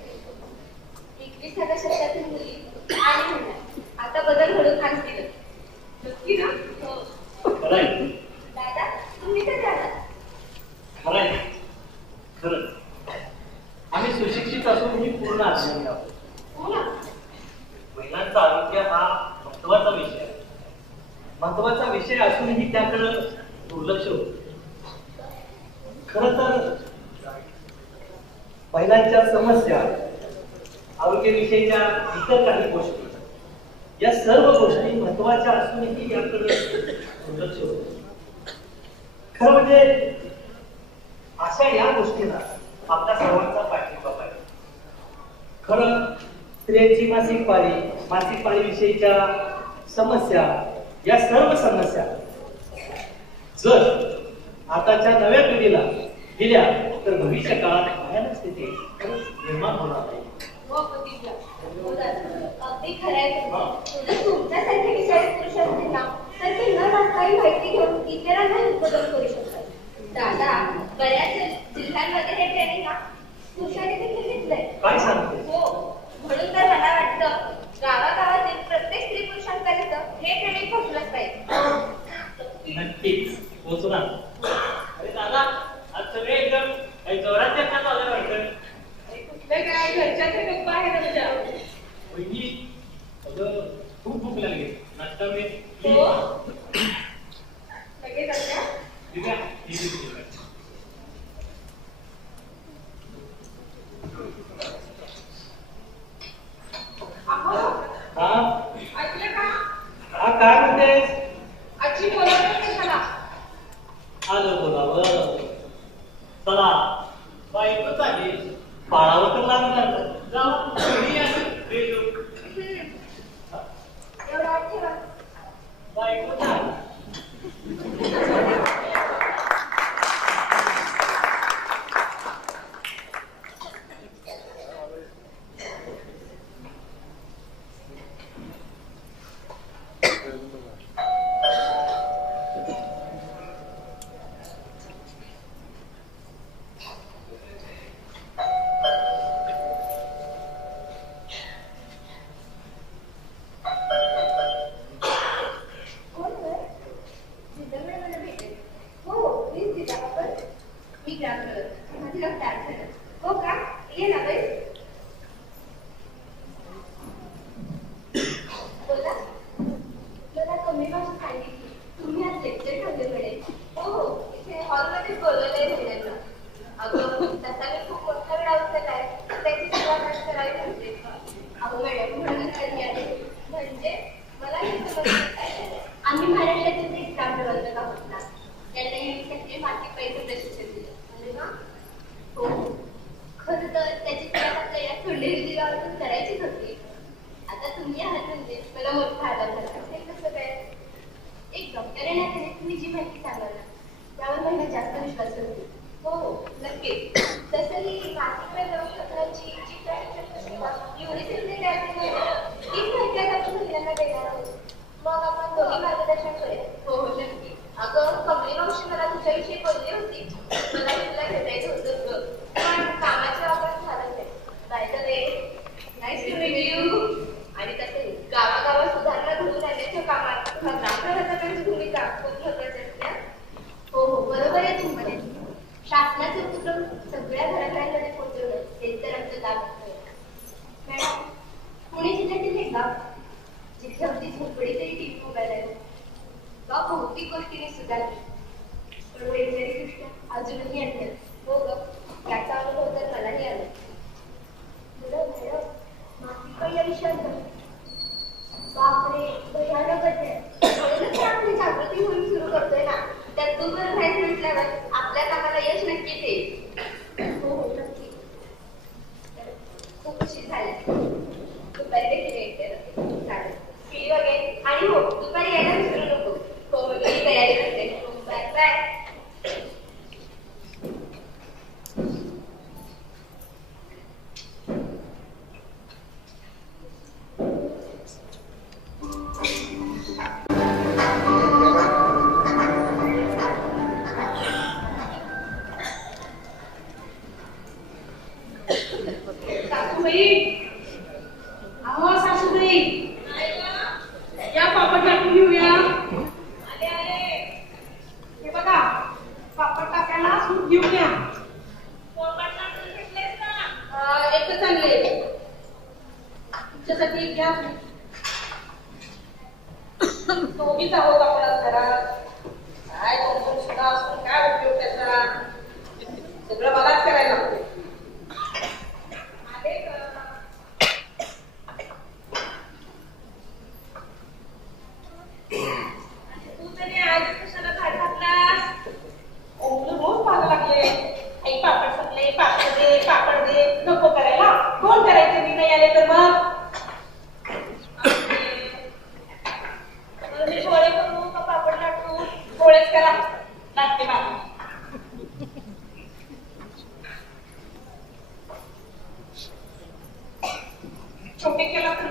21व्या शतकातील मुली आणि म्हणणार आता बदल घडून आणतील. नक्की ना? हो. खरंय दादा तुम्ही कधी आलात? खरंय खरंच आम्ही सुशिक्षित असूनही पूर्ण अज्ञानी आहोत. हो ना. महिलांचं आरोग्य हा महत्वाचा विषय आहे. महत्वाचा विषय असूनही त्याकडे दुर्लक्ष होत. खरं तर महिलांच्या समस्या, आरोग्याविषयीच्या इतर काही गोष्टी, या सर्व गोष्टी महत्वाच्या असूनही याकडे दुर्लक्ष होत. खरं म्हणजे अशा या गोष्टीला आपल्या सर्वांचा पाठिंबा पाहिजे. खरं स्त्रियांची मासिक पाळीविषयीच्या समस्या, या सर्व समस्या जर आताच्या नव्या पिढीला दिल्या तर भविष्य काळात भयानक स्थिती निर्माण होणार नाही. हो प्रतिज्ञा. हो दादा. अगदी खरं आहे. जर तुमच्यासारखे विचारी पुरुष असतील ना तर ते न काही माहिती घेऊन इतरांना उद्बोधन करू शकतात. दादा बऱ्याच जिल्ह्यांमध्ये हे ट्रेनिंग ना पुरुषांनी देखील घेतलंय. काय सांगते? हो. म्हणून तर मला वाटतं गावागावातील प्रत्येक स्त्री पुरुषांपर्यंत हे ट्रेनिंग पोहोचलंच पाहिजे. नक्कीच पोहोचणार. अरे दादा आज सगळे एकदम काही जोरात चर्चा चालू आहे वाटतं. कुठले काय घरच्याचे गप्पा आहे ना तुझ्या? वहिनी अगं खूप भूक लागली. नाश्ता मी हो लगेच आल्या. ठीक आहे ठीक आहे ठीक आहे. अहो हा ऐकलं का? हा काय म्हणतेस? आजी बोलवत कशाला? आलं बोलावं. चला बायकोच आली. पाळावं तर लागणार. जाऊ घरी असं भेटू. एवढं आत ठेवा. बायकोच आली. कोण वर? जिल्हा मॅडमांना भेटेल. हो प्लीज दिला आपण. मी ग्रामर माझी नाव प्रार्थना. हो का? ये ना बाई. बोला. मला कमी भाषा सांगितली. तुम्ही आज लेक्चर ठेवले म्हणे. हो इथे हॉलमध्ये बोलवलंय महिन्यांना. अगं तसा मी खूप मोठा वेळा उचललाय. त्याची सुरुवात करावी म्हणते. अहो मॅडम म्हणून आली आहे. म्हणजे मला हे समजलं काय. आम्ही महाराष्ट्रातील एक ग्रामप्रबंधक आहोत ना. त्यांना ही मासिक पैसे प्रशिक्षण दिलं. म्हणजे ना हो खरं तर त्याची सुरुवात आपल्या या खंडेरी गावातून करायचीच होती. आता तुम्ही आहात म्हणजे मला मोठा आधार झाला. हे कसं काय? एक डॉक्टर येण्याकडे तुम्ही जी माहिती सांगाल ना त्यावर मला जास्त विश्वास होतो. हो नक्कीच. तसंही मासिक व्यवस्थापनाची जी प्रशिक्षण युनिसेफने तयार केली तीच माहिती आता आपण महिलांना देणार आहोत. मग आपण दोन्ही मार्गदर्शन करूया. हो हो नक्की. अगं कमली मावशी मला तुझ्याविषयी बोलली होती. मला तुला भेटायचं होतं पण कामाच्या वापरात झालं नाही. By the way nice to meet you. आणि तसे गावागावात सुधारणा घडून आणण्याच्या कामात ग्रामप्रबंधकांची भूमिका खूप महत्वाची असते. हो हो बरोबर आहे तुम्ही. शासनाचे उपक्रम सगळ्या घराघरांमध्ये पोहोचवणं हेच तर आमचं काम असतं. मॅडम पुणे जिल्ह्यातील हे गाव जिथे अगदी झोपडी तरी टीव्ही मोबाईल आहे. गाव भौतिक गोष्टीने सुधारले पण वैचारिकदृष्ट्या अजूनही आणलं. हो ग याचा अनुभव तर मलाही आला. मॅडम मासिक पाळी या विषयात बापरे भयानकच आहे. म्हणूनच आपण जागृती मोहीम सुरू करतोय ना. त्यात तू बरं राहायचं म्हटल्यावर आपल्या कामाला यश नक्कीच येईल. हो हो नक्की. खूप उशीर झाला. दुपारी देखील येते. चालेल सी वगैरे. आणि हो दुपारी यायला विसरू नको. हो मी तयारी करते. Bye bye.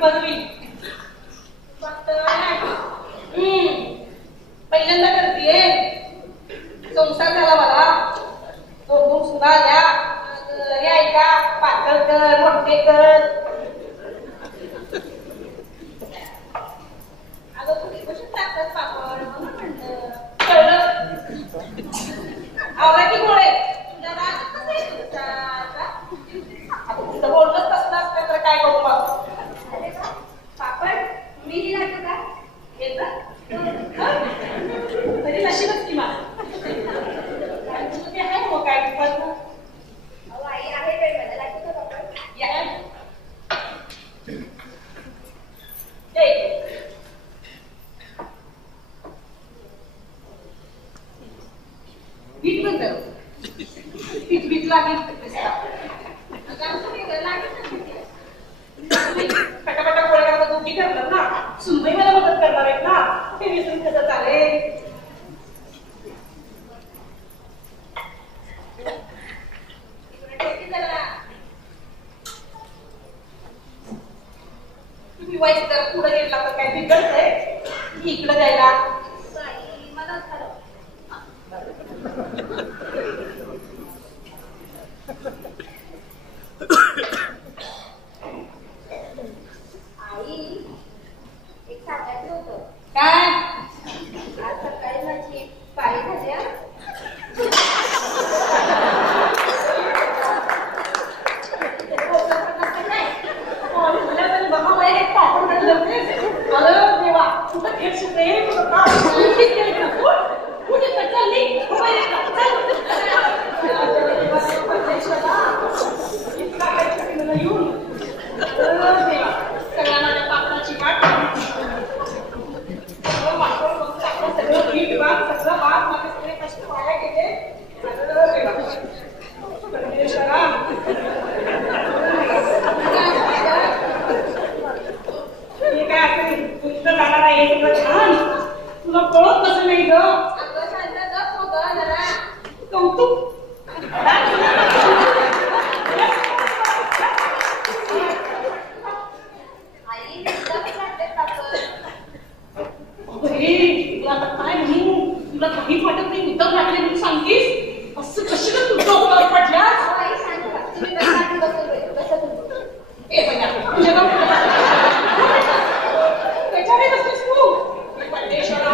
बदली पहिल्यांदा करतीये संसार झाला मला दोन सुना आल्या घरी ऐका पातळ कर मोठे कर अगं तुम्ही कशी टाकतात पापड म्हणून म्हणलं कळलं आवरा की गोळे तुझ्या राग कसं आहे तुझं बोलणंच कसलं असतं तर काय करू मग अरे वा, पापड मी लागतो का येतं तरी नशीबच की मला ते आहे मग काय पण अहो आई आहे काय मला लागतो का पापड या बीट बंद बीट लागेल पटापटा गोळ्या करता दोघी करणार ना सुनबाई मला मदत करणार आहेत ना ते विसरून कसं चालेल तुम्ही वाईट जर पुढे गेला तर काय बिघडतंय इकडे द्यायला मला झालं आई एक सांगायचं होतं काय आज सकाळी माझी पाळी झाली हं. तुला कळत कसं नाही ग अगं शांत गप हो गं जरा. कौतुक आई गप लागते पापड. तुला आता काय म्हणू तुला काही वाटत नाही मुद्दा घातले म्हणून सांगतीस असं कशी का तुझ्या उपकार पडल्या अहो आई शांत व्हा. तुम्ही बसा तुम्ही. ए बघा तुझ्या त्याच्याने नसतेस तू परदेशाला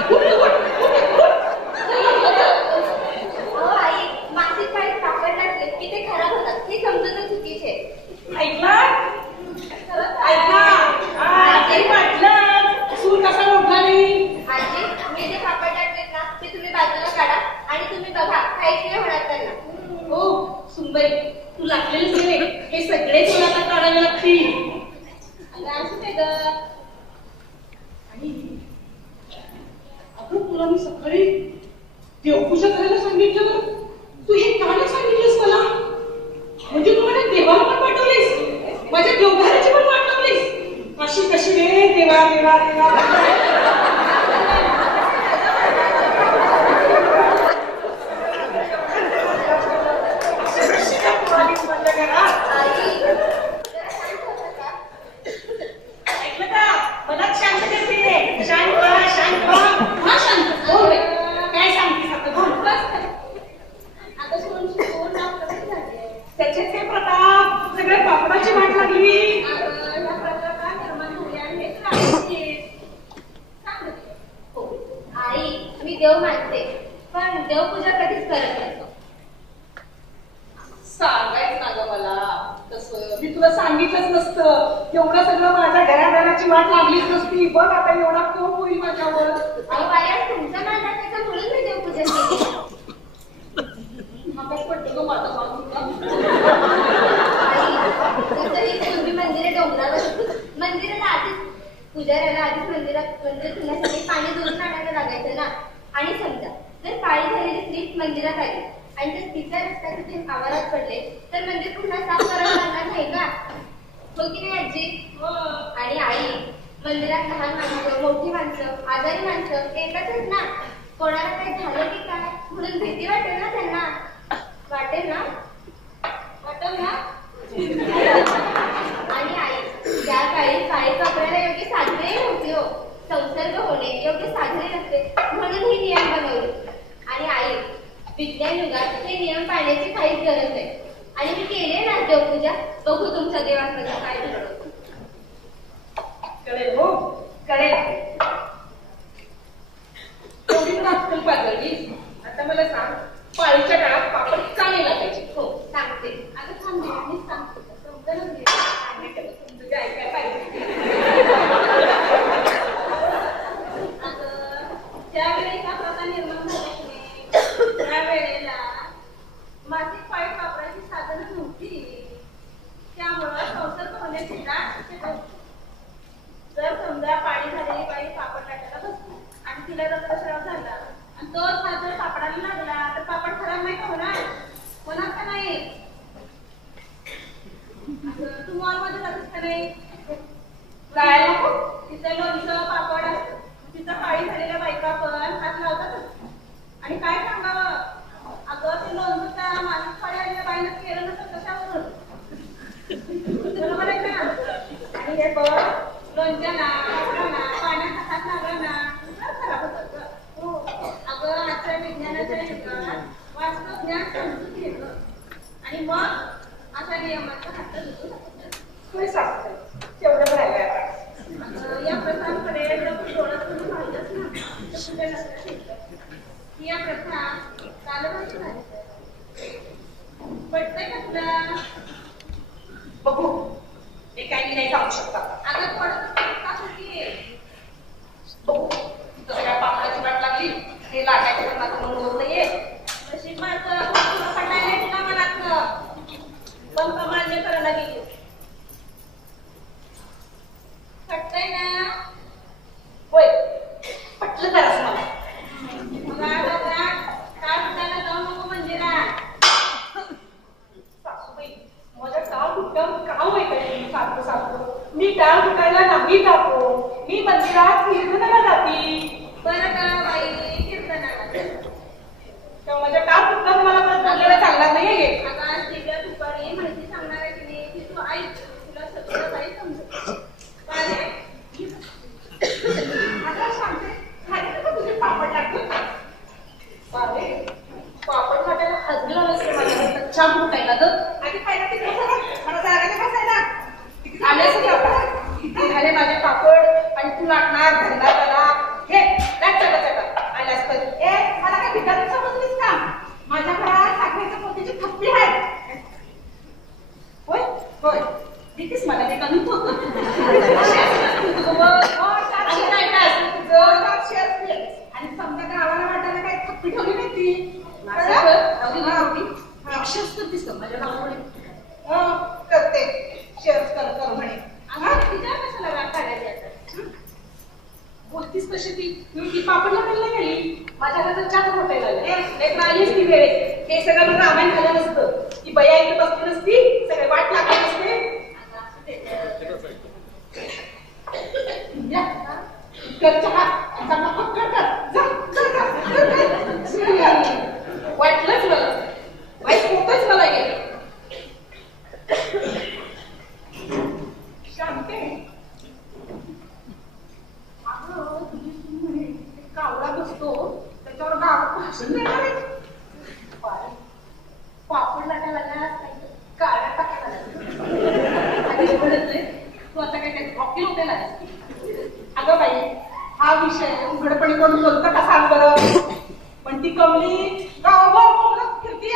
अहो आई मासिक पाळीत पापड लागले की ते खराब होतात हे समजणं चुकीचे. ऐकला ऐका काही वाटलं सूर कसा मोठा नाही आजी मी जे पापड टाकलेत ना ते तुम्ही बाजूला काढा आणि तुम्ही बघा काहीच नाही होणार त्यांना. हो सुंदर तू लागलेले गेले हे सगळे तुला आता काढावे लागतील असं काय गं. अगं तुला मी सकाळी देवपूजा करायला सांगितलं तू हे का नाही सांगितलंस मला म्हणजे तू माझ्या देवाला पण पाठवलीस माझ्या देवघराची पण पाठवलीस अशी कशी रे देवा देवा देवा माझ्या घरात आई जरा शांत होता का. ऐकलं का मलाच शांत करते शांत हा शांत हो रे काय सांगतेस आता बोल आता सोन नाव कसं झाले. त्याचे ते प्रताप सगळे पापडाची वाट लागली या प्रकारात निर्माण झाले आणि हे सांगते. हो आई मी देव मानते पण देवपूजा कधीच करत नसतो. सांगायचं ना ग मला तसं मी तुला सांगितलंच नसतं एवढं सगळं माझ्या घरादाराची वाट लागलीच नसती बघ आता एवढा कोप होईल माझ्यावर अहो आई आज तुमचा मान राखायचा म्हणून मी देवपूजा केली. आकाश पडतो ग माझा आई तुम्ही मंदिरे डोंगरावर होती. मंदिराला आधीच पुजाऱ्याला आधीच मंदिरात मंदिर धुण्यासाठी पाणी दुरून आणायला लागायचं ना. आणि समजा जर पाळी झालेली स्त्री मंदिरात आली आणि जर तिचा रस्त्याचे थेंब आवारात पडले तर मंदिर पुन्हा साफ करावं लागणार नाही का. हो की नाही आजी. आणि आई मंदिरात लहान माणसं मोठी माणसं आजारी माणसं येतातच ना. कोणाला काही झालं की काय म्हणून भीती वाटेल ना त्यांना. वाटेल ना आणि आई ज्या काळी पाळी विज्ञान युगात हे नियम पाळण्याची काहीच गरज नाही. आणि मी केले ना देवपूजा. बघू तुमच्या देवाचं काय ठरवतं. कळेल हो, कळेल. एवढी नाटकल पाजळली. आता मला सांग, पाळीच्या काळात पापड का नाही लागायचे? हो सांगते. आता थांबते आणि सांगते. समजूनच घे. तुमचं काय काय पाहिजे. ज्यावेळी हा प्रथा निर्माण झाल्याने त्यावेळेला मासिक पाळी वापरायची साधनं नव्हती. त्यामुळं संसर्ग होण्याची दाट शक्यता होती. जर समजा पाळी झालेली बाई पापड लाटायला बसली आणि तिला रक्तस्राव झाला आणि तोच हात जर पापडाला लागला तर पापड खराब नाही का होणार? होणार का नाही? तू मॉलमध्ये जातेस का नाही? जायला नको. तिचं लोणचं पापड असतं. तिचा पाळी झालेल्या बायका पण हात लावतातच. आणि काय सांगावं, अगं ते लोणचं त्या मासिक पाळी आलेल्या बाईनं केलं नसतं कशावरून? बरोबर आहे ना? आणि हे बघ, लोणच्याना पापडांना पाण्याचा हात लागला ना तर खराब होतं. हो अगं आजच्या विज्ञानाच्या युगात वास्तव ज्ञान समजून घेणं आणि मग अशा नियमांचा हात धरू शकतो. तुम्ही सांगताय तेवढं राहिलंय आता. या प्रथांकडे जर डोळ्यात तुम्ही पाहिलंच ना तर तुझ्या लक्षात येतं की या प्रथा चालवायची झाली. पटतंय का तुला? बघू, हे काही नाही सांगू शकता. अगं थोडं का सुटी बघू, तुझं सगळ्या पापडाची वाट लागली. हे लाटायचं पण माझं मन होत नाहीये. नशीब माझं पडलाय नाही तुला मनातलं. पण मान्य करायला गेली. पटतंय ना? होय, पटलं जरास मला. मग आता काय करायला जाऊ नको मंदिरात. सासूबाई, माझ्या टाळ दुखल्यावर का ऐकायचं सारखं सारखं? मी टाळ दुखायला नाही जातो. मी मंदिरात कीर्तनाला जाते. बरं का बाई कीर्तनाला? तेव्हा माझ्या टाळ दुखल्यावर मला परत बोललेलं चालणार नाहीये. आता आज दिव्या दुपारी माहिती सांगणार आहे की नाही ती तू ऐक. तुला सगळं काही समजेल. काय रे? आता सांगते, खायचं का तुझे पापड लागलं? बारे, पापड लाटायला हजलं नसते माझ्याकडे. छान फुटायला तर आधी पाहिला तिकडे मला जागाने बसायला आल्यास किती झाले माझे पापड आणि तू लाटणार धंदा त्याला. हे लाट आल्यास तर मला काय भिकारी समजलीस का? माझ्या घरात साखरेच्या पोतीची थप्पी आहे. होय होय, देतेस मला ते कमी आणि समजा गावाला वाटायला काही थप्पी ठेवली नाही ती. माझ्या नावामुळे करते शेअर कर म्हणे. तिच्या कशाला राग काढायची आता? बोलतीस कशी ती पापड लाटायला गेली. माझ्या घरात चार हॉटेल आले आलीच ती वेळेत. हे सगळं मला रामायण झालं नसतं. ती बया इथे बसली नसती, सगळे वाट लागली नसते. वाटलंच मला, वाईट होतच मला गेलं. शांते, अगं तुझी म्हणे कावळा बसतो त्याच्यावर गावात भाषण देणार आहे. पापड लाटायला काळ्या टाकायला तू आता काय हॉकी होते ना. अगं बाई, हा विषय उघडपणे कोण बोलतं का सांग बरं. पण ती कमली गावभर बोलत फिरती.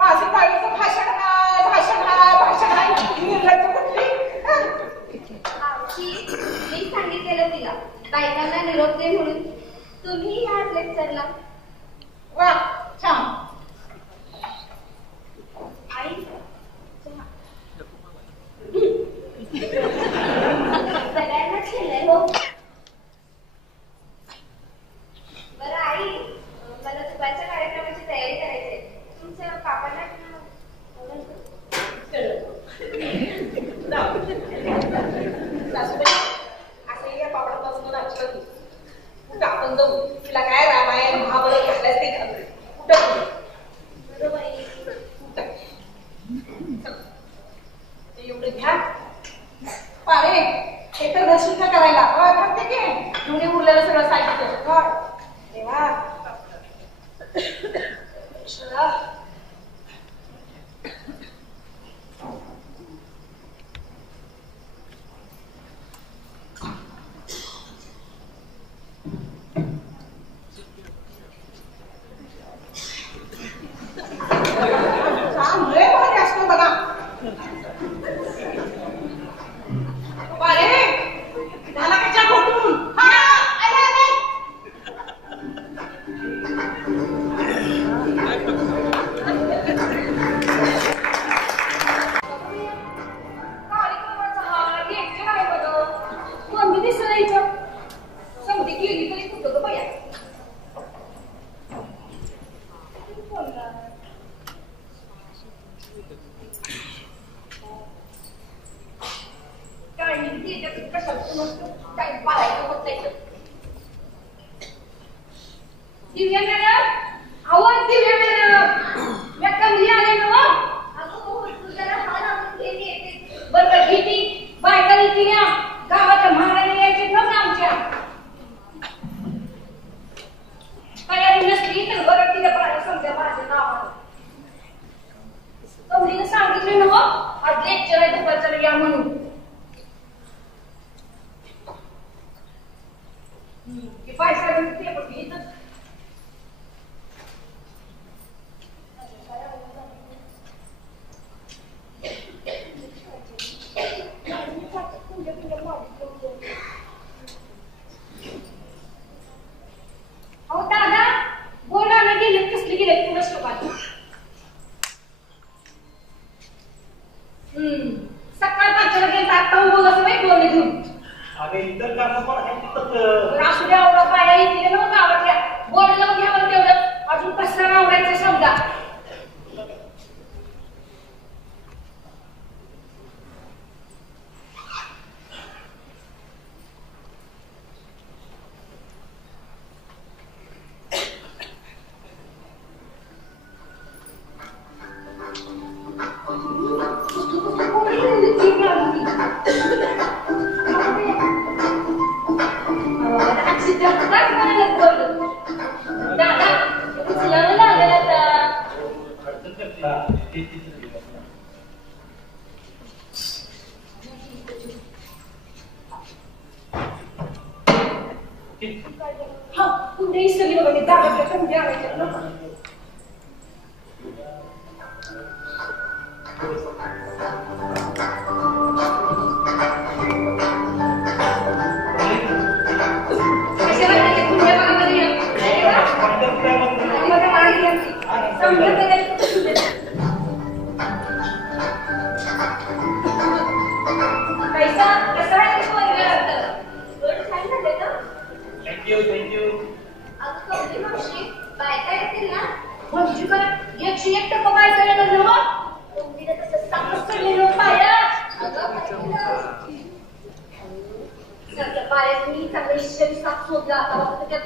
माझं काळीचं भाषण आहे, भाषण आहे, भाषण आहे. मी सांगितलेलं तिला बायकांना निरोप दे म्हणून. तुम्ही ह्याच लेक्चरला. वा छान. आई सगळ्यांना खेळलंय हो. बरं आई, मला दुपारच्या कार्यक्रमाची तयारी करायची आहे. तुमच्या पापाला सासूबाई, असं या पापडापासून लक्षात घे. कुठं आपण जाऊ, तिला काय रामायण महाभारत घालायच ते घालू. कुठं बरोबर कुठं ते एवढं घ्या. पारे हे तर रशिका करायला करते की घेऊन उरलेलं सगळं साहित्य. देवा काही पाहायचं होत नाही. दिव्या मॅडम, आवाज दिव्या मॅडम, मी कमली आले ना. बरं घेती बायका या गावाच्या महाराणी यायचे ना आमच्या तयारी नसली तर बरं तिला पाहिजे समजा माझ्या नावानं. कमलीनं सांगितलं ना आज लेक्चर आहे दुपारचं या म्हणून. की पैसा पेपर घेतच अहो दादा बोलायला गेले कसली गेले पुन्हा शोभात. सकाळ पाचला गेलं आता बोलायचं बाई बोलले घेऊन. अगं इतर कामं पण आहेत तिथं. असू द्या एवढा पाया येते ना गावातल्या बोर्ड लावून घ्यावं तेवढं अजून कसं आवडायचं समजा.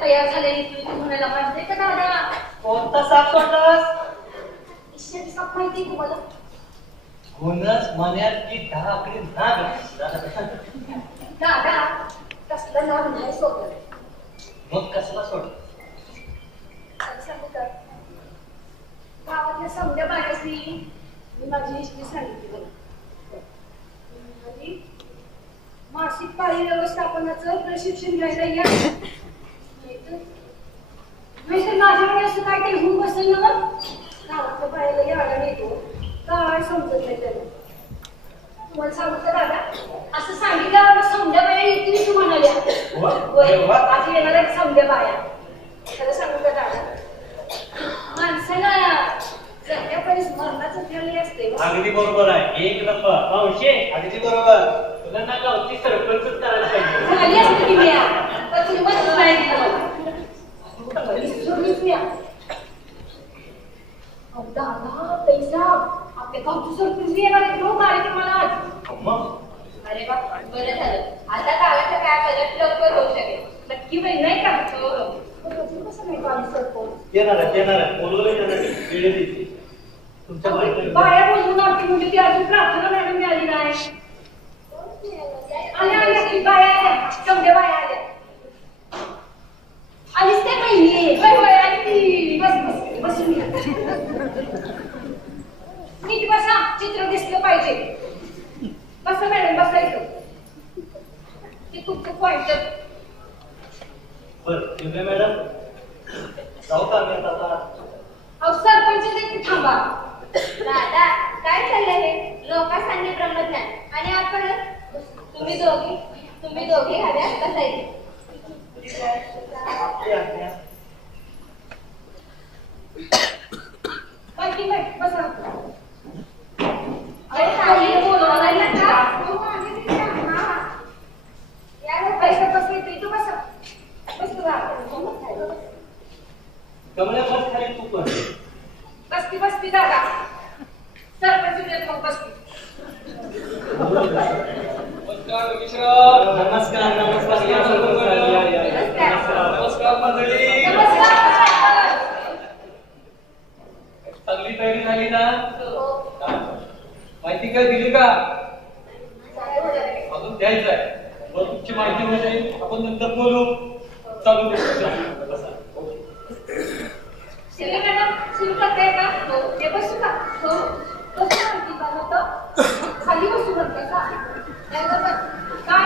तयार झालेली म्हणायला पाहिजे का दादा. कोणता साप सोडलास? ईश्वरी साप माहिती तुम्हाला. गुणच मण्यात की ढाकळी नाग. दादा कसलं नाव नाही सोडलं. मग कसला सोड? सांगू का गावातल्या समजा बाळाशी मी माझी हिस्ट्री सांगितली बघा. मासिक पाळी व्यवस्थापनाचं प्रशिक्षण घ्यायला या. नाहीतर माझ्याकडे असं काय काही होऊन बसेल ना मग गावातल्या बाळाला यायला येतो काय समजत नाही त्याला. तुम्हाला सांगू का दादा असं सांगितल्यावर समजा बाया येतील तू म्हणाल्या. आज येणार आहेत समजा बाया. खरं सांगू का दादा माणसाला जगण्यापर्यंत मरणाचं ठरले असते. अगदी बरोबर आहे. एक नंबर मावशे अगदी बरोबर. तुला ना गावची सरपंचच करायला पाहिजे. झाली असते की मी पण तुम्ही मत नाही दिलं दादा पैसा आपल्या गावची सरपंच येणार आहे तो कार्यक्रमाला आज. अरे बा बरं झालं आता गावाचं काय बजेट लवकर होऊ शकेल. नक्की बाई नाही का. कसं नाही पाणी सरपंच येणार आहे बोलवलं त्यासाठी वेळ देते तुमच्या बाया बोलून आपली मुली ती अजून प्रार्थना मॅडम मिळाली नाही. आल्या की बाया आल्या समजा बाया आल्या. आलीच त्या बहिणी होय आली ती. बस बसून घ्या. नीट बसा चित्र दिसलं पाहिजे. बसा मॅडम बसायचं. ते तुमचं पॉइंटर. बरं दिव्या मॅडम जाऊ का आम्ही आता? अहो सरपंच देखील थांबा. दादा काय चाललंय हे लोकांसाठी ब्रह्मज्ञान आणि आपण तुम्ही दोघे हव्या बसायचे. बाकी काय बसा. अरे काही बोलवायला का या पैसा बसले तरी तू बसा. बस तुला कमल्या बस खाली तू पण. बसती दादा सरपंच देत मग बसती. नमस्कार. नमस्कार नमस्कार या बरोबर. नमस्कार मंडळी. चांगली तयारी झाली ना? माहिती काय दिली का? अजून द्यायचं आहे. मग तुमची माहिती होते आपण नंतर बोलू. चालू बसा. शिल्पी मॅडम सुरू करताय का? हो. ते बसू का? हो. कसं माहिती बनवतं? खाली बसू म्हणतं का? नाही बरोबर. काय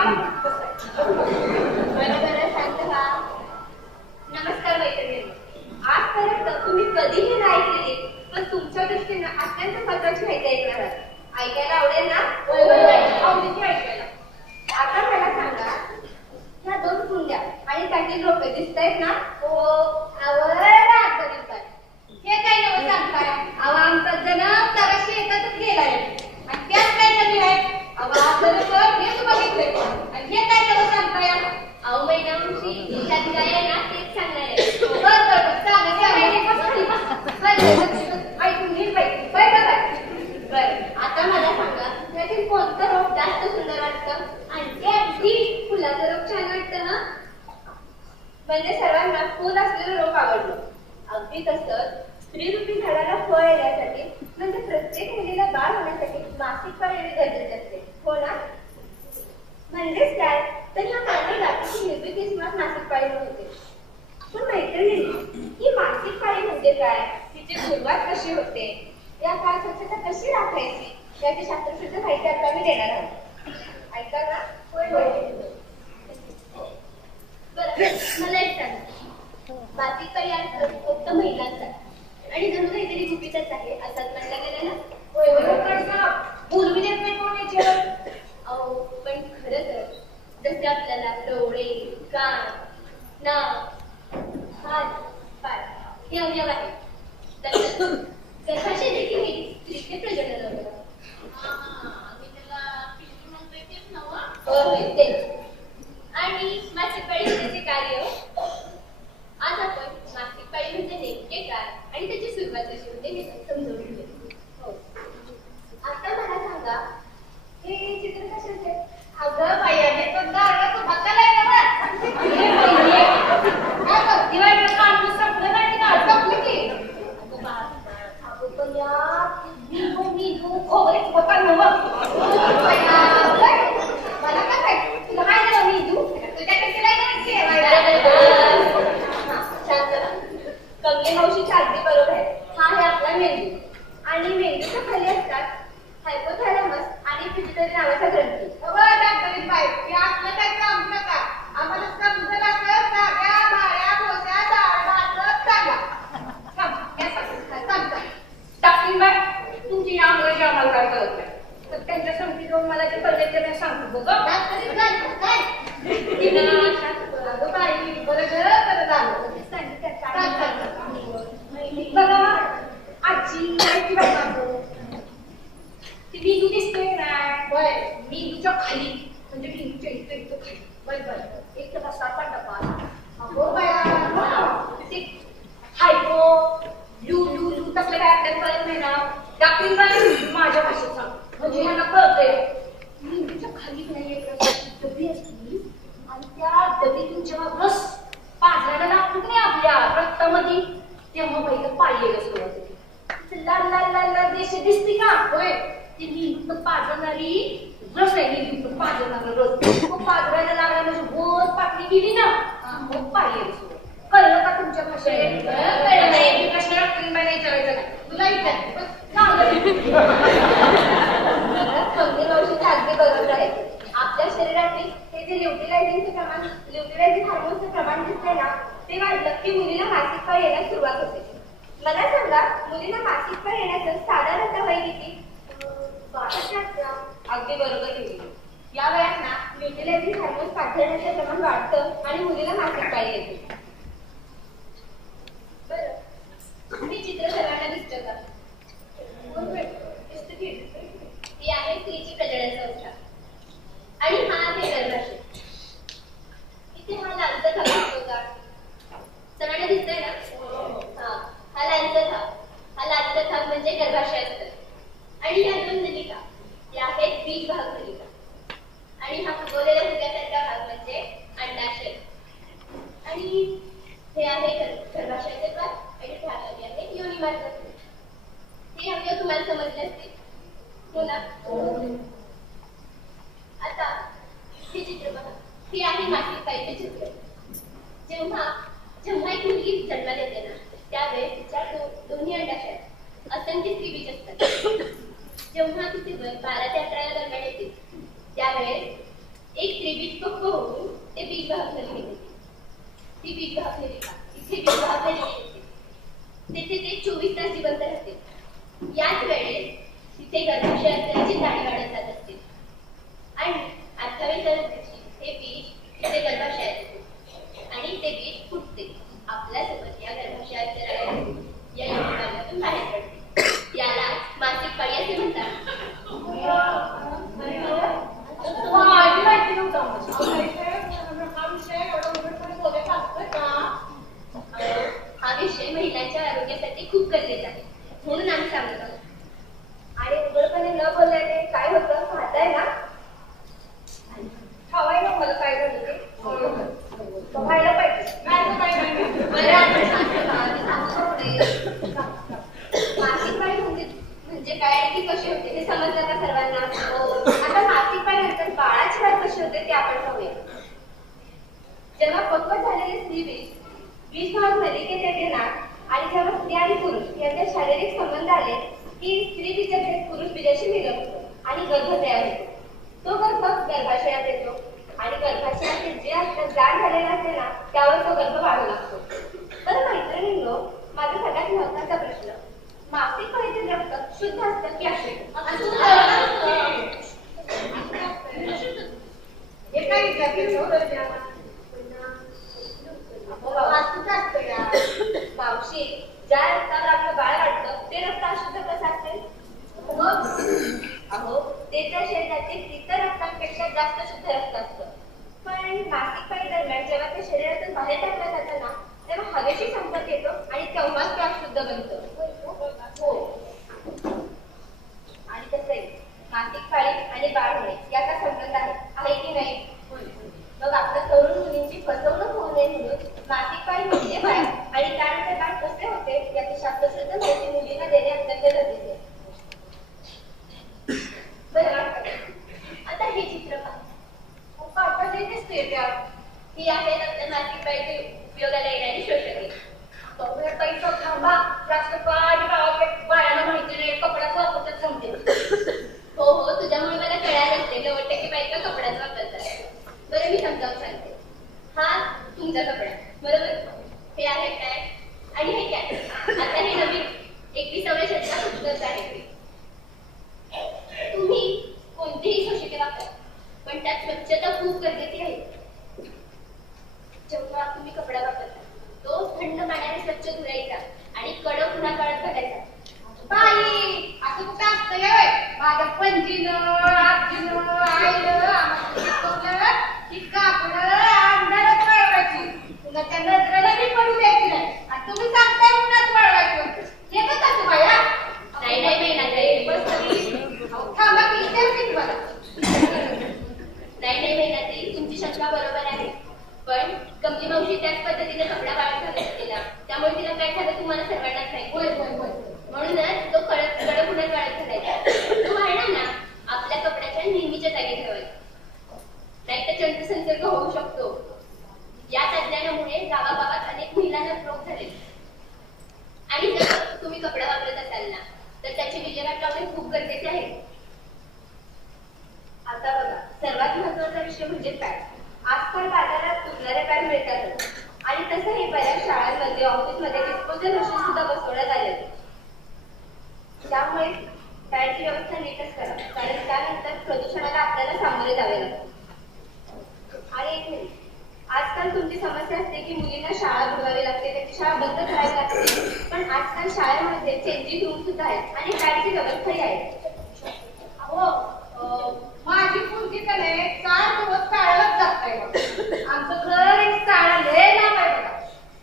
बरोबर शांत व्हा. नमस्कार मैत्रिणी. आजपर्यंत तुम्ही कधीही नाही केली पण तुमच्या दृष्टीनं अत्यंत महत्वाची माहिती ऐकणार आहात. ऐकायला आवडेल ना? आवडीची ऐकायला. आता मला सांगा, ह्या 2 कुंड्या आणि त्यातील रोपे दिसतायत ना? हो. हे काय नवं सांगताय? अहो आमचा जन्म तराशी येतातच गेलाय आणि त्यात काय कमी आहे? अहो बरोबर हेच बघितलंय आणि हे काय नवं सांगताय? अहो मैडमची त्यात काय आहे ना तेच सांगणार आहे. बरं ऐकून घेईल पाहिजे. बरं आता मला सांगा, त्यातील कोणतं रोप जास्त सुंदर वाटतं? आणि ते अगदी फुलाचं रोप छान वाटतं ना? म्हणजे सर्वांना फुल असलेलं रोप आवडलं. अगदी तसंच स्त्रीरूपी झाडाला फळ येण्यासाठी म्हणजे प्रत्येक मुलीला बाळ होण्यासाठी मासिक पाळी येणे गरजेचे असते. हो ना? म्हणजेच काय तर ह्या मानवी जातीची निर्मिती मुळात मासिक पाळीमुळे होते. पण मैत्रिणी, ही मासिक पाळी म्हणजे काय? तिची सुरुवात कशी होते? या काळ स्वच्छता कशी राखायची? याची शास्त्रशुद्ध माहिती आता मी देणार आहोत. ऐका ना? होय होय. बरं मला एक सांगा, मासिक पाळी आज फक्त महिलांचा आणि जणू काहीतरी गुपितच आहे असंच म्हणलं गेलं ना? होय बरोबर. बोलू देत नाही कोण याच्यावर. अहो पण खरं तर जसे आपल्याला डोळे, कान, नाक, हात, पाय हे अवयव आहेत, तसंच गर्भाशय देखील हे स्त्रीचे प्रजनन अवयव. होय तेच. आणि मासिक पाळी त्याचे कार्य आज आपण मासिक पाळी म्हणजे नेमके काय आणि त्याची सुरुवात कशी होते हे समजून घेऊया. हो. आता मला सांगा, हे चित्र कशाचे? अगं बायाने तो दारा तो बघायला काय करती वाटलं? काम संपलं नाही ना? संपलं की अगं पण या मी खोबरेच बघा नवं मला काय काय तुला काय झालं? मी तुझ्याकडे सिलाई करायची कमले मावशीची अगदी बरोबर आहे. हा आहे आपला मेंदू आणि मेंदूच्या खाली असतात हायपोथॅलॅमस आणि पिट्युटरी नावाचा ग्रंथी. आपलं काय काम नका, आम्हाला समजलं असं सगळ्या भाड्या भोज्या टाकीबाई तुमची या अंग्रेजी आम्हाला काय कळत नाही. तर त्यांच्या संगती जाऊन मला जे कळले ते मी सांगतो बघ. बघा आजी माहिती ती मेंदू दिसतोय ना? मेंदूच्या खाली म्हणजे मेंदूच्या इथं खाली बरोबर एक तर बसा टप्पा अगो बाया ते हायपो लू लू लू तसलं काय आपल्याला कळत नाही ना? डाक्टरी बाई माझ्या भाषेत सांग म्हणजे मला कळतंय. मेंदूच्या खाली नाही एक डबी असते आणि त्या डबीतून जेव्हा रस पाजरायला लागतो नाही आपल्या रक्तामध्ये तेव्हा बाई तर पाळी यायला सुरुवात होते. लाल लाल लाल लाल देश दिसते का? होय. ती मेंदूत पाजरणारी रस आहे. मेंदूत पाजरणारा रस तो पाजरायला लागला म्हणजे वर पाटली गेली ना मग पाळी यायला सुरुवात. कळलं का तुमच्या भाषेत? कळलं नाही. मी प्रश्न डॉक्टरीन बाईला विचारायचं नाही तुला विचार कमले मावशीचे अगदी बरोबर आहे. आपल्या शरीरातील हे जे ल्युटिलायझिंगचे प्रमाण ल्युटिलायझिंग हार्मोनचं प्रमाण दिसतंय ना ते वाढलं की मुलीला मासिक पाळी येण्यास सुरुवात होते. मला सांगा, मुलीला मासिक पाळी येण्याचं साधारणतः वय किती? 12. अगदी बरोबर लिहिली. या वयात ना ल्युटिलायझिंग हार्मोन पाठवण्याचे प्रमाण वाढतं आणि मुलीला मासिक पाळी येते. बरं मी चित्र सर्वांना दिसतं का? ही आहे स्त्रीची प्रजनन संस्था आणि हा आहे गर्भाशय. इथे हा लालचा भाग दिसतो का? सर्वांना दिसतंय ना? हा लालचा भाग म्हणजे गर्भाशय असतं आणि ह्या 2 नलिका या आहेत बीज वाहक नलिका आणि हा फुगवलेला मारत असते. हे अवयव तुम्हाला समजले असते हो ना? आता हे चित्र बघा. हे आहे मासिक पाळीचे चित्र. जेव्हा एक मुलगी जन्माला येते ना, त्यावेळेस तिच्या दोन्ही अंडाशयात असंख्य स्त्रीबीज असतात. जेव्हा तिचे वय 12 ते 18 दरम्यान येते, त्यावेळेस एक स्त्रीबीज पक्व होऊन ते बीज वाहकलेली येते. ती बीज वाहकलेली का? इथे बीज वाहकलेली येते. तेथे ते 24 तास जिवंत राहते. याच वेळेस तिथे गर्भाशय असल्याची जाणी वाढत जात असते आणि 28व्या दिवशी हे बीज तिथे गर्भाशयात येते आणि ते बीज फुटते. आपल्यासोबत या गर्भाशयात या योगातून बाहेर पडते. याला मासिक पाळी असे म्हणतात. हा विषय महिलांच्या आरोग्यासाठी खूप गरजेचा आहे, म्हणून आम्ही सांगत आहोत. आणि उघडपणे न बोलल्याने काय होतं पाहताय ना? ठावाय ना मला काय झालं ते बघायला पाहिजे. मासिक पाळी म्हणजे काय आणि ती कशी होते ते समजलं का सर्वांना? आता मासिक पाळी नंतर बाळाची वाढ कशी होते ते आपण पाहूया. जेव्हा पक्व झालेले स्त्रीबीज बीज भाग नलिकेत येते ना, आणि जेव्हा स्त्री आणि पुरुष यांचे शारीरिक संबंध आले की स्त्री बीजाचे पुरुष बीजाशी मिळवतो आणि गर्भ तयार होतो. तो गर्भ गर्भाशयात येतो आणि गर्भाशयाचे जे जाड झालेले असते ना, त्यावर तो गर्भ वाढू लागतो. तर मैत्रिणींनो, माझा सगळ्यात महत्त्वाचा प्रश्न, मासिक पाळीचे रक्त शुद्ध असतं की अशुद्ध? हे काय विचारते मावशी, ज्या रक्तावर आपलं बाळ वाटतं ते रक्त अशुद्ध कसं असेल? अहो, ते त्या शरीरातील इतर रक्तांपेक्षा जास्त शुद्ध रक्त असतं. पण मासिक पाळी दरम्यान जेव्हा ते शरीरातून बाहेर टाकलं जातं ना, तेव्हा हवेशी संपर्क येतो आणि तेव्हाच ते अशुद्ध बनतं. हो, आणि तसंही मासिक पाळी आणि बाळ होणे याचा संबंध आहे की नाही? मग आपल्या तरुण मुलींची फसवणूक होऊ नये म्हणून मासिक पाळी म्हणजे बाळ आणि त्यानंतर बाळ कसे होते याची शास्त्रशुद्ध माहिती मुलींना देणे अत्यंत गरजेचे आहे. बरं, आता हे चित्र पहा. ही आहेत आपल्या मासिक पाळीचे उपयोगाला येणारी शोषके. बाळाला माहिती नाही कपड्याच वापरतात समजेल. हो, तुझ्यामुळे मला कळायला असते 90% बायका कपड्याच वापरतात. बरं, मी समजावून सांगते. हा तुमचा कपडा, बरोबर? हे आहे पॅन्ट आणि हे कॅप. आता हे नवीन 21व्या शतकात उपलब्ध आहे. तुम्ही कोणतेही शोषके वापरा, पण त्यात स्वच्छता खूप गरजेची आहे. जेव्हा तुम्ही कपडा वापरता तो थंड पाण्याने स्वच्छ धुवायचा आणि कडक उन्हात वाळत घालायचा. बाई, असं कुठं असतं? माझ्या पणजीनं, आजीनं, आईनं की कापड अंधारात वाळवायची, पुन्हा त्या नजरेला बी पडू द्यायची नाही. आणि तुम्ही सांगताय उन्हात वाळवायची. हे बघ कसं बाया? नाही, बस थांबा की विचारते तुम्हाला. नाही महिना, तुमची शंका बरोबर आहे. पण कमली मावशी त्याच पद्धतीने कपडा वाळत घालत गेला, त्यामुळे तिला काय झालं तुम्हाला सर्वांनाच माहिती. म्हणूनच तो कडक उन्हात वाळत घालायचा. तो वाळला ना, आपल्या कपड्याच्या नेहमीच्या जागी ठेवायचा, नाहीतर जंतुसंसर्ग होऊ शकतो. या तज्ञानामुळे गावागावात अनेक महिलांना रोग झाले. आणि जर तुम्ही कपडा वापरत असाल ना, तर त्याची विल्हेवाट लावणे खूप गरजेचे आहे. आता बघा, सर्वात महत्वाचा विषय म्हणजे पॅड. आजकाल बाजारात तुटणाऱ्या पॅड मिळतात आणि तसंही बऱ्याच शाळांमध्ये, ऑफिसमध्ये डिस्पोजल मशीन सुद्धा बसवण्यात आले. त्यामुळे पॅडची व्यवस्था नीटच करा, कारण त्यानंतर प्रदूषणाला आपल्याला सामोरे जावे लागते. आणि एक मिनिट, आजकाल तुमची समस्या असते की मुलींना शाळा बुडवावी लागते, त्याची शाळा बंद करावी लागते. पण आजकाल शाळेमध्ये चेंजिंग रूम सुद्धा आहेत आणि पॅडची व्यवस्थाही आहे. माझी मुलगी त्याने 4 दिवस शाळेत जात आहे. आमचं घर एक शाळा लय लांब आहे बघा,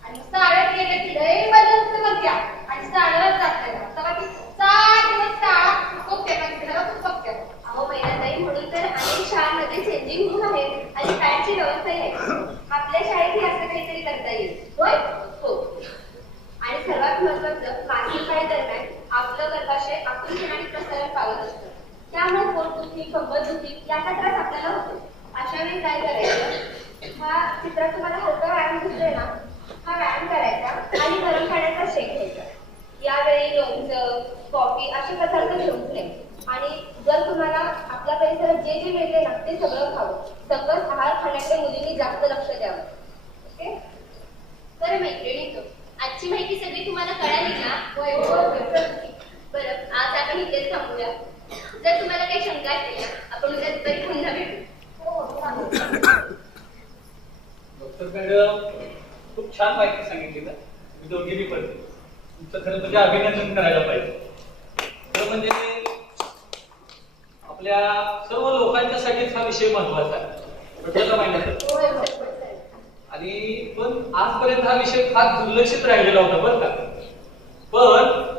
आणि शाळेत गेले की लय बदलत बघ्या आणि शाळेत जात आहे. तेव्हा ती 4 दिवस शाळा चुकवते का तिला तू बघते. अहो महिलाताई, म्हणून तर अनेक शाळांमध्ये चेंजिंग रूम आहेत आणि पॅडची व्यवस्थाही आहे. आपल्या शाळेतही असं काहीतरी करता येईल. होय, हो. आणि सर्वात महत्वाचं, मासिक दरम्यान आपलं गर्भाशय आकुंचन आणि प्रसारण पावत असतं. त्यामुळे पोटदुखी, कंबरदुखी याचा त्रास आपल्याला होतो. अशा वेळी काय करायचं? हा चित्रात तुम्हाला हलका व्यायाम दिसतोय ना, हा व्यायाम करायचा आणि गरम पाण्याचा शेक घ्यायचा. यावेळी लोणचं, कॉफी अशा प्रकारचं घेऊन नये. आणि जर तुम्हाला आपल्या परिसरात जे जे मिळते ना ते सगळं खावं. सकस आहार खाण्याकडे मुलींनी जास्त लक्ष द्यावं. ओके? बरं मैत्रिणी, आजची माहिती सगळी तुम्हाला कळाली ना? बरं, आज आपण इथेच थांबूया. जर तुम्हाला काही शंका असतील ना, आपण उद्या दुपारी पुन्हा भेटू. डॉक्टर मॅडम खूप छान माहिती सांगितली ना. मी दोघींनी पण तुमचं खरं म्हणजे अभिनंदन करायला पाहिजे. खरं म्हणजे आपल्या सर्व लोकांच्यासाठीच हा विषय महत्वाचा आहे. त्याला माहिती आणि पण आजपर्यंत हा विषय फार दुर्लक्षित राहिलेला होता बरं का. पण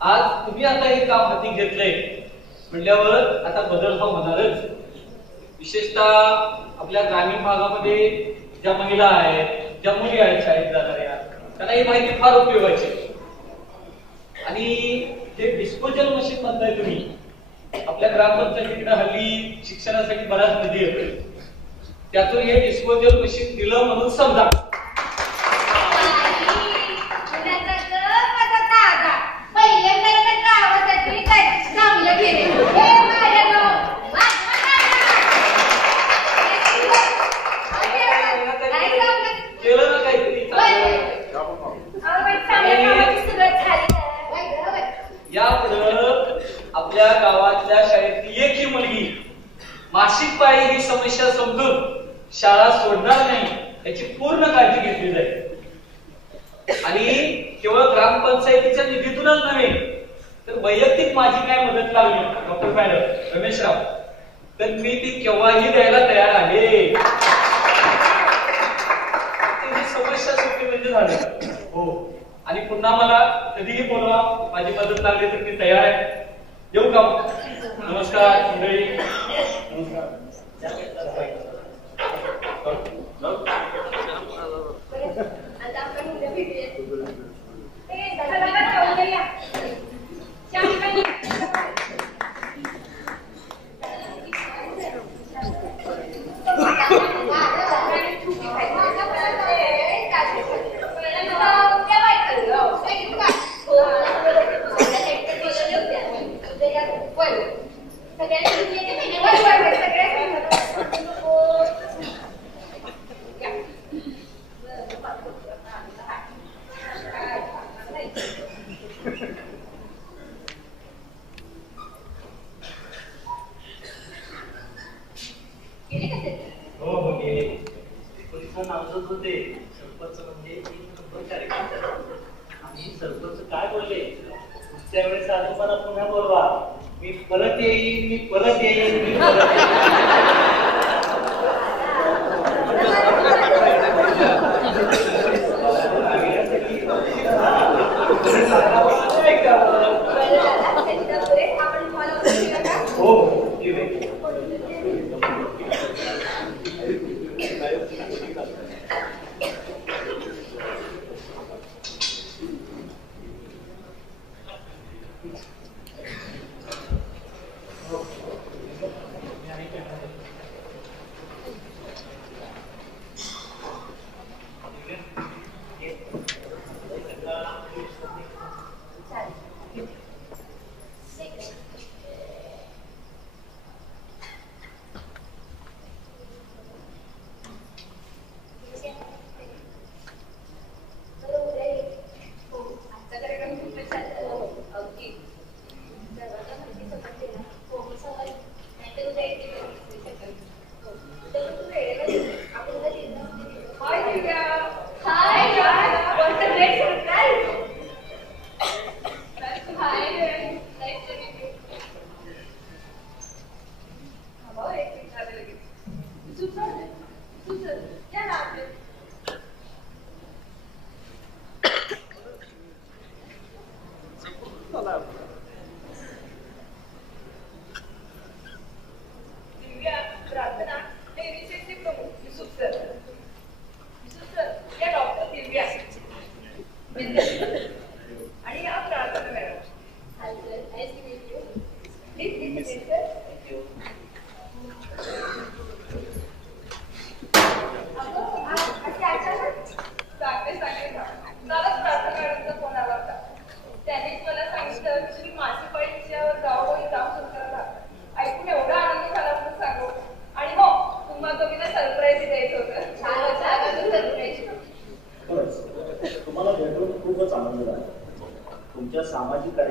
आज तुम्ही आता हे काम हाती घेतलंय म्हटल्यावर आता बदल हा होणारच. विशेषतः आपल्या ग्रामीण भागामध्ये ज्या महिला आहेत, ज्या मुली आहेत शाळेत जाणाऱ्या, त्यांना ही माहिती फार उपयोगाची आहे. आणि जे डिस्पोजल मशीन म्हणताय तुम्ही, आपल्या ग्रामपंचायतीकडे हल्ली शिक्षणासाठी बराच निधी येतो. त्यातून हे डिस्पोजल मशीन दिलं म्हणून समजा. केलं ना काहीतरी. यापुढं आपल्या गावातल्या शाळेतली एकही मुलगी मासिक पाळी ही समस्या समजून शाळा सोडणार नाही याची पूर्ण काळजी घेतली जाईल. आणि केवळ ग्रामपंचायतीच्या निधीतूनच नव्हे तर वैयक्तिक माझी काय मदत लागली डॉक्टर मॅडम, रमेशराव, तर मी ती केव्हाही द्यायला तयार आहे. समस्या सुटली म्हणजे झालं. हो, आणि पुन्हा मला कधीही बोलवा, माझी मदत लागली तर मी तयार आहे. येऊ का? नमस्कार मंडळी. नमस्कार. आता आपण उद्या भेटूया. सरपंच म्हणजे एक नंबर कार्यक्रम. आणि सरपंच काय बोलले, पुढच्या वेळेस अजून मला पुन्हा बोलवा, मी परत येईन, मी परत येईन, मी परत हो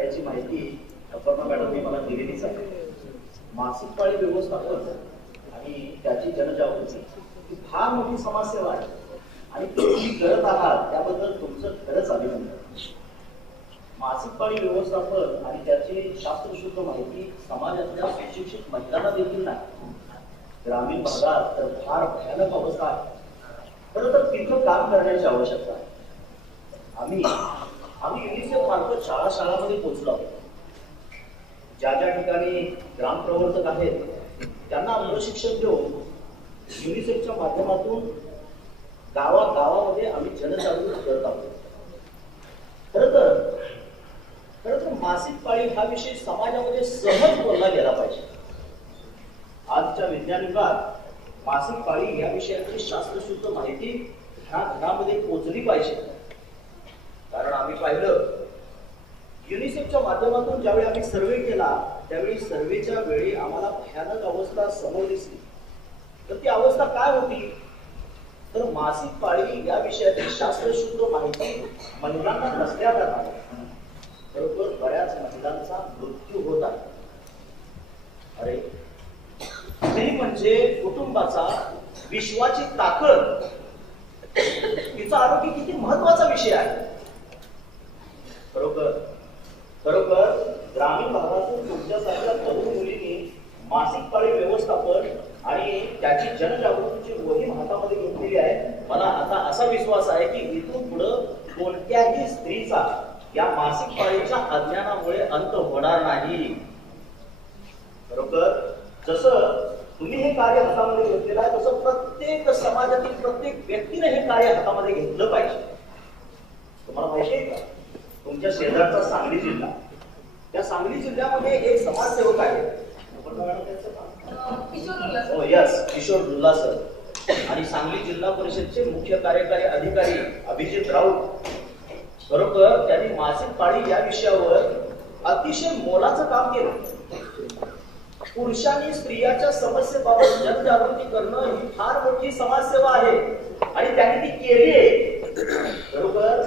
याची माहिती अपर्णा मॅडमने मला दिलेलीच आहे. मासिक पाळी व्यवस्थापन आणि त्याची जनजागृती ही फार मोठी समाजसेवा आहे आणि तुम्ही करत आहात त्याबद्दल तुमचं खरंच अभिनंदन. मासिक पाळी व्यवस्थापन आणि त्याची शास्त्रशुद्ध माहिती समाजातल्या सुशिक्षित महिलांना देखील नाही. ग्रामीण भागात तर फार भयानक अवस्था आहे. खरं तर तिथं काम करण्याची आवश्यकता आहे. आम्ही युनिसेफ मार्फत शाळांमध्ये पोहोचलो आहोत. ज्या ठिकाणी ग्रामप्रवर्तक आहेत त्यांना आपलं शिक्षण देऊन युनिसेफच्या माध्यमातून गावागावामध्ये आम्ही जनजागृती करत आहोत. खरं तर मासिक पाळी हा विषय समाजामध्ये सहज बोलला गेला पाहिजे. आजच्या विज्ञान युगात मासिक पाळी या विषयाची शास्त्रशुद्ध माहिती ह्या घरामध्ये पोहोचली पाहिजे. कारण आम्ही पाहिलं युनिसेफच्या माध्यमातून ज्यावेळी आम्ही सर्वे केला त्यावेळी सर्वेच्या वेळी आम्हाला भयानक अवस्था समोर दिसली. तर ती अवस्था काय होती तर मासिक पाळी या विषयाची शास्त्रशुद्ध माहिती महिलांना नसल्या कारणाने बरोबर बऱ्याच महिलांचा मृत्यू होत आहे. अरे स्त्री म्हणजे कुटुंबाचा विश्वाची ताकद, तिचं आरोग्य किती महत्वाचा विषय आहे. खरोखर ग्रामीण भागातून तुमच्यासारख्या तरुण मुलींनी मासिक पाळी व्यवस्थापन आणि त्याची जनजागृतीची मोहीम हातामध्ये घेतलेली आहे. मला आता असा विश्वास आहे की इथून पुढं कोणत्याही स्त्रीचा या मासिक पाळीच्या अज्ञानामुळे अंत होणार नाही. बरोबर जसं तुम्ही हे कार्य हातामध्ये घेतलेलं आहे तसं प्रत्येक समाजातील प्रत्येक व्यक्तीने हे कार्य हातामध्ये घेतलं पाहिजे. तुम्हाला माहिती आहे का तुमच्या शेजारचा सांगली जिल्हा, त्या सांगली जिल्ह्यामध्ये एक समाजसेवक आहे किशोर दुल्ला सर आणि सांगली जिल्हा परिषदचे मुख्य कार्यकारी अधिकारी अभिजित राऊत. बरोबर त्यांनी मासिक पाळी या विषयावर अतिशय मोलाचं काम केलं. पुरुषांनी स्त्रियांच्या समस्येबाबत जनजागृती करणं ही फार मोठी समाजसेवा आहे आणि त्यांनी ती केली आहे. बरोबर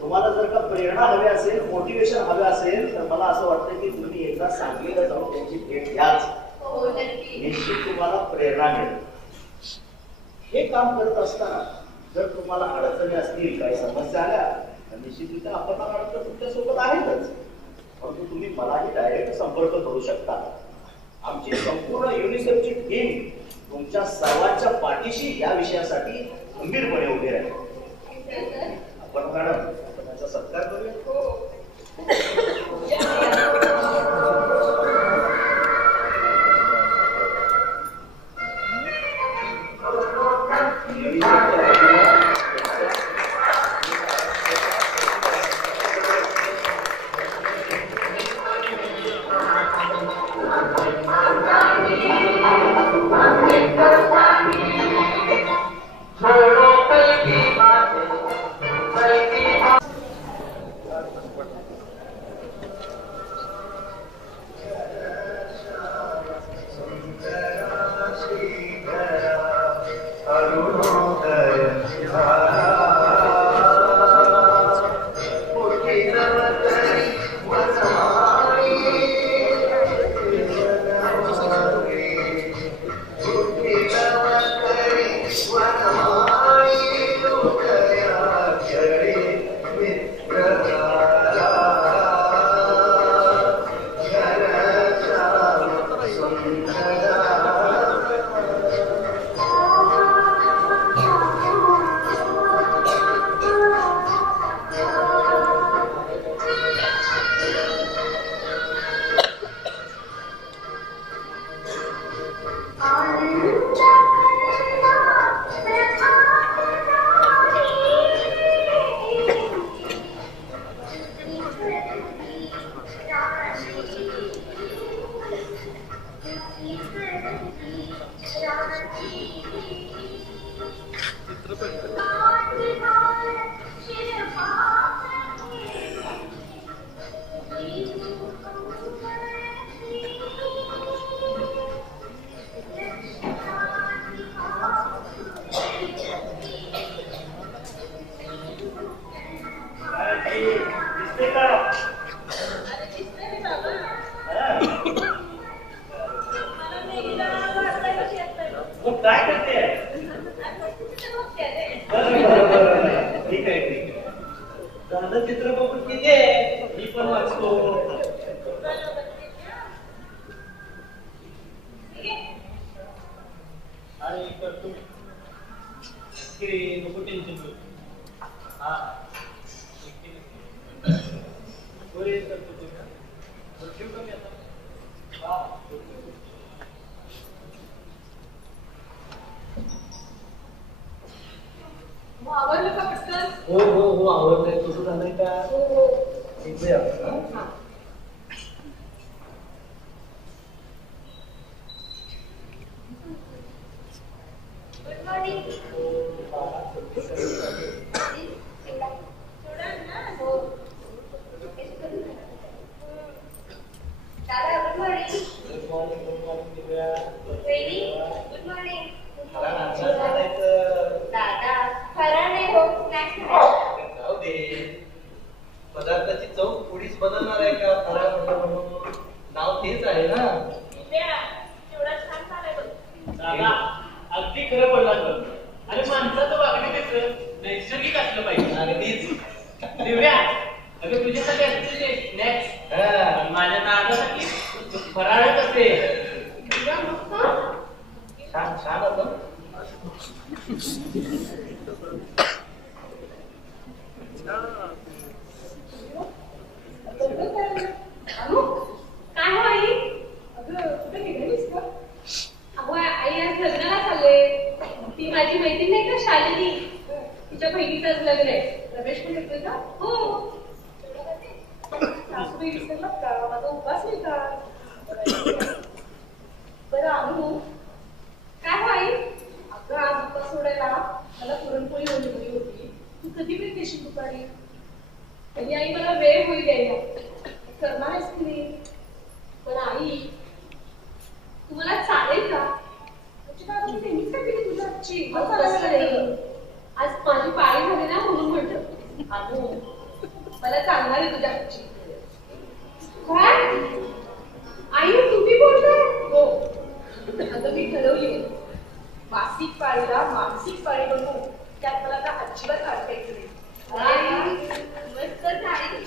तुम्हाला जर का प्रेरणा हवी असेल, मोटिवेशन हवे असेल तर मला असं वाटतं की तुम्ही एकदा सांगलीला जाऊन त्यांची भेट घ्याच. निश्चित तुम्हाला प्रेरणा मिळेल. हे काम करत असताना जर तुम्हाला अडचणी असतील, काही समस्या आल्या तर निश्चितरित्या आपण अडचण तुमच्यासोबत आहेतच, परंतु तुम्ही मलाही डायरेक्ट संपर्क करू शकता. आमची संपूर्ण युनिसेफची टीम तुमच्या सर्वांच्या पाठीशी या विषयासाठी गंभीरपणे उभी राहील. आपण मॅडम त्याचा सत्कार करूया. करतो तुम्ही ना. बरं, ठेवू का मी आता? मग आवडलं का पटकन? हो आवडतंय. तुझं झालंय का? हो. इथे आपण, हा? हा. Good morning. दादा good morning. Good morning, good morning Divya. वहिनी गुड मॉर्निंग. मला नाश्ता करायचं. दादा फराळ नाही हो, स्नॅक्स खायचं. जाऊ दे. पदार्थाची चव थोडीच बदलणार आहे का? फराळ म्हटलं म्हणून नाव तेच आहे ना. दिव्या, एवढा छान झालाय बघ. दादा अगदी खरं पडलं बघ. आणि माणसाचं वागणं कसं नैसर्गिक असलं पाहिजे. अगदीच. दिव्या, अगं तुझ्यासाठी असते स्नॅक्स, हा. माझ्या नागासाठी फराळच असते. छान छान होतं. काय हो आई? अगं कुठे निघालीस का? अगो आई आज लग्नाला चालले. ती माझी मैत्रीण नाही का शालिनी, तिच्या बहिणीचंच लग्न आहे. रमेश पण येतोय का? हो. सासूबाई विसरलात का? माझा उपास नाही का? बरं अनु, काय हो आई? अगं आज उपास सोडायला मला पुरणपोळी बनवली होती. तू कधी वेळ देशील दुपारी? आणि आई मला वेळ होईल द्यायला. करणार आहेस की नाही? पण आई तुम्हाला चालेल का? तुझी बाबा मी नेहमीच काय केली तुझ्या हातची? आज माझी पाळी झाली ना म्हणून म्हटलं. अनु मला चालणार आहे तुझ्या हातची. काय आई तुम्ही बोलताय? हो. अगं मी ठरवली मासिक पाळीला मानसिक पाळी बनवू. त्यात मला आता अजिबात अडकायचं नाही. मस्त झाली.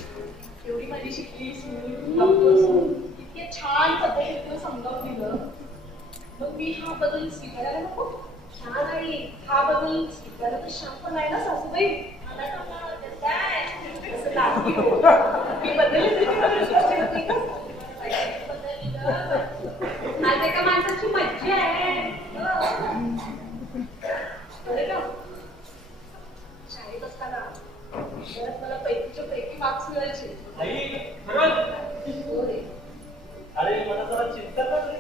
एवढी माझी शिकली इतके छान पद्धतीने तुला समजावून दिलं. मग मी हा बदल स्वीकारायला नको? छान आहे. हा बदल स्वीकारायला तर शांत पण आहे ना सासूबाई? मला असं लागली हो. मी बदलली आज एका माणसाची मज्जा आहे. बरं का? शाळेत असताना घरात मला पैकीच्या पैकी मार्क्स मिळायचे. आई खरंच? हो रे. अरे मला जरा चिंता पडली.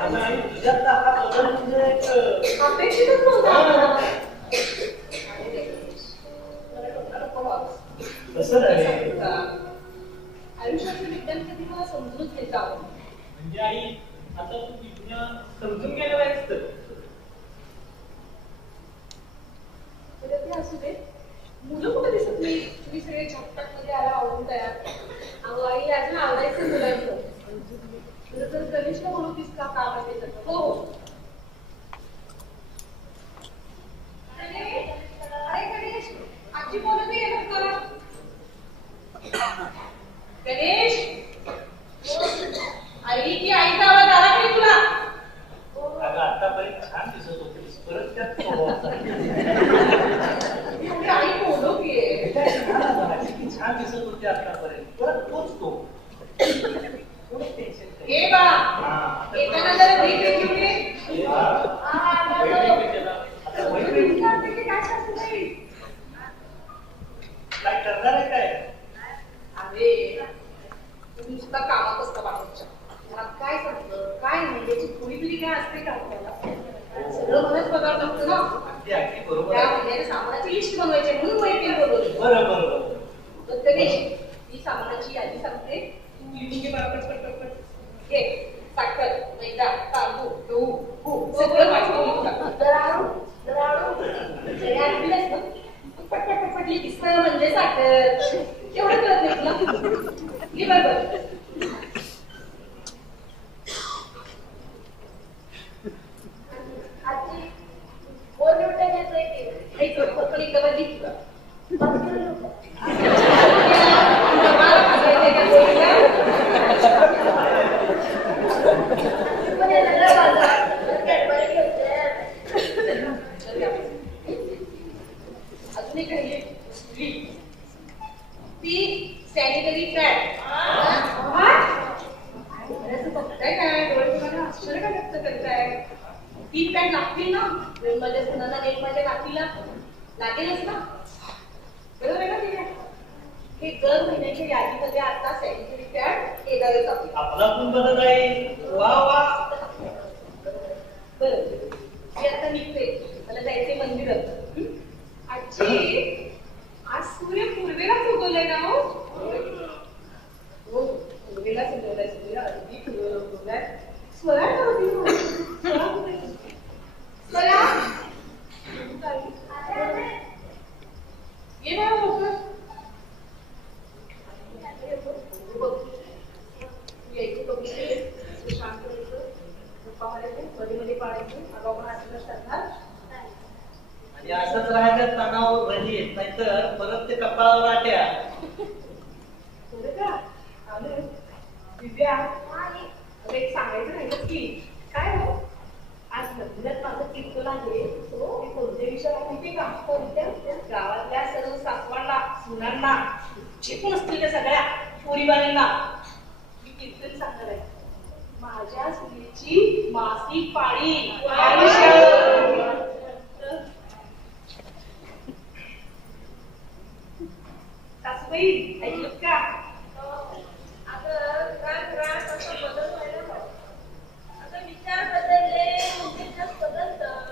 आता आई तुझ्यातला हा बदल म्हणजे एक अपेक्षितच नव्हता. कसं नाही आयुष्याचे विज्ञान कधी मला समजूनच घ्यायचं आवडतं. म्हणजे आई आता तू विज्ञान समजून गेलं आहेस तर ते असू दे. मुलं कुठे दिसत नाही. तुम्ही सगळे झटपट मध्ये आला आवडून तयार. अहो आई अजून आवडायचं मुलांचं. तर गणेशला बोलवतीस का? काम आहे त्याचं. हो. अरे गणेश, आजी बोलत आहे का? गणेश, आई की आईचा आवाज आला नाही तुला? अगं आतापर्यंत छान दिसत होतीस, परत त्यात आई बोलवतीये. छान दिसत होती आतापर्यंत, परत तोच तो. हे बा, येताना जरा भीक घेऊन ये. काय करणार आहे काय? अरे तुम्ही सुद्धा कामात असता बाहेरच्या. घरात काय सांगतं काय नाही याची थोडी तरी काय असते का आपल्याला? सगळं मलाच बघावं लागतं ना. अगदी बरोबर. त्या महिन्याने सामानाची लिस्ट बनवायची म्हणून मैत्रीण बोलवली. बरोबर. गणेश, ती सामानाची यादी सांगते. तू लिहून घे बरोबर पटपट. घे साखर, मैदा, तांदूळ, गहू, तूप सगळं वाटून पटपट लिहिस म्हणजे साखर. एवढं कळत नाही तुला? घे बरोबर. आजी बोल उठायचं एक पटकन डबल लिही तुला. अजून एक राहिले. Kit pad. बघताय काय डोळे तुम्हाला आश्चर्य काय व्यक्त करताय? किट पॅड लागतील ना माझ्या सणाला एक माझ्या नातीला लागेलच ना. बरोबर आहे ना ठीक आहे. हे दर महिन्याच्या यादीमध्ये आता सॅनिटरी पॅड केलं जाते. आपला पण बदल आहे. वा वा. बरं मी आता निघते. मला जायचे मंदिरात. आजी आज सूर्य पूर्वेलाच उगवलाय ना हो. पूर्वेलाच उगवलाय सूर्य. अगदी पूर्वेला उगवलाय. स्वरा स्वरा ये ना लवकर. यायची बघितली शांत करायचं गप्पा मारायचे मध्ये मध्ये पाडायचं आगाऊ पण असं करणार. आणि असंच राहायचं तणाव रहित नाहीतर परत ते कपाळावर आट्या. बरं का आलो दिव्या. एक सांगायचं राहिलं की काय हो आज मंदिरात माझं कीर्तन आहे. मी कोणत्या विषयाला माहिती का? कोणत्या? गावातल्या सर्व सासवांना सुनांना शिकून असतील त्या सगळ्या पोरीबाळांना मी कीर्तन सांगणार आहे. माझ्या सुनेची मासिक पाळी. सासूबाई ऐकलं का? विचार बदलले बदलतात.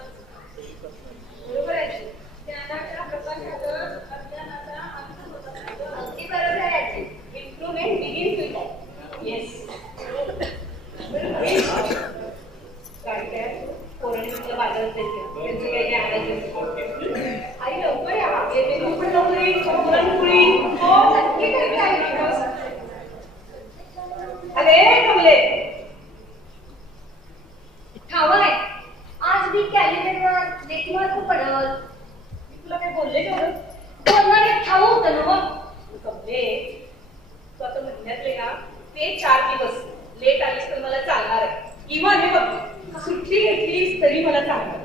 बरोबर आहे. ज्ञानाच्या प्रकाशातच अज्ञानाचा अंत होत. अगदी बरोबर आहे आजी. Improvement begins with that. Yes. काय पौर्णिमेला बाजारात जायचं त्यांचं काही काही आणायचं. आई लवकर या. येते तू पण लवकर ये. पुरणपोळी. हो नक्की काय अरे कमले ठाव आहे आज मी कॅलेंडरवर लेखमार्ग पडत. तुला काय बोलले का? बोलणार एक ठाव होतं ना मग. कमले तू आता महिन्यातले ना ते 4 दिवस लेट आलीस तर मला चालणार आहे. किंवा हे बघ सुट्टी घेतलीस तरी मला चालणार.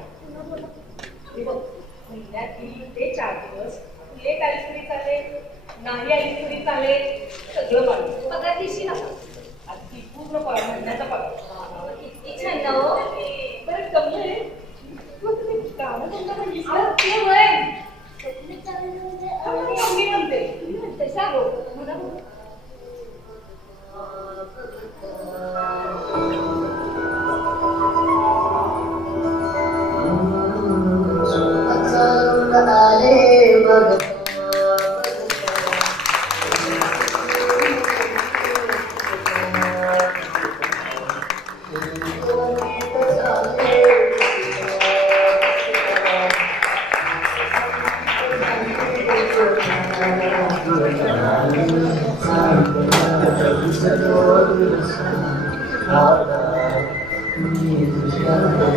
हे बघ महिन्यातली ते 4 दिवस लेट आलीस तरी चालेल नाही आलीस तरी चालेल. सगळं मानू. पगार दिशी नका. अगदी पूर्ण पगार महिन्याचा पगार. किती छान ना हो. बरं कमले तू तुम्ही गाणं कोणतं म्हणलीस का? ते वय मी म्हणते तुम्ही म्हणते सांगो मला बघ.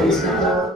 Thank you.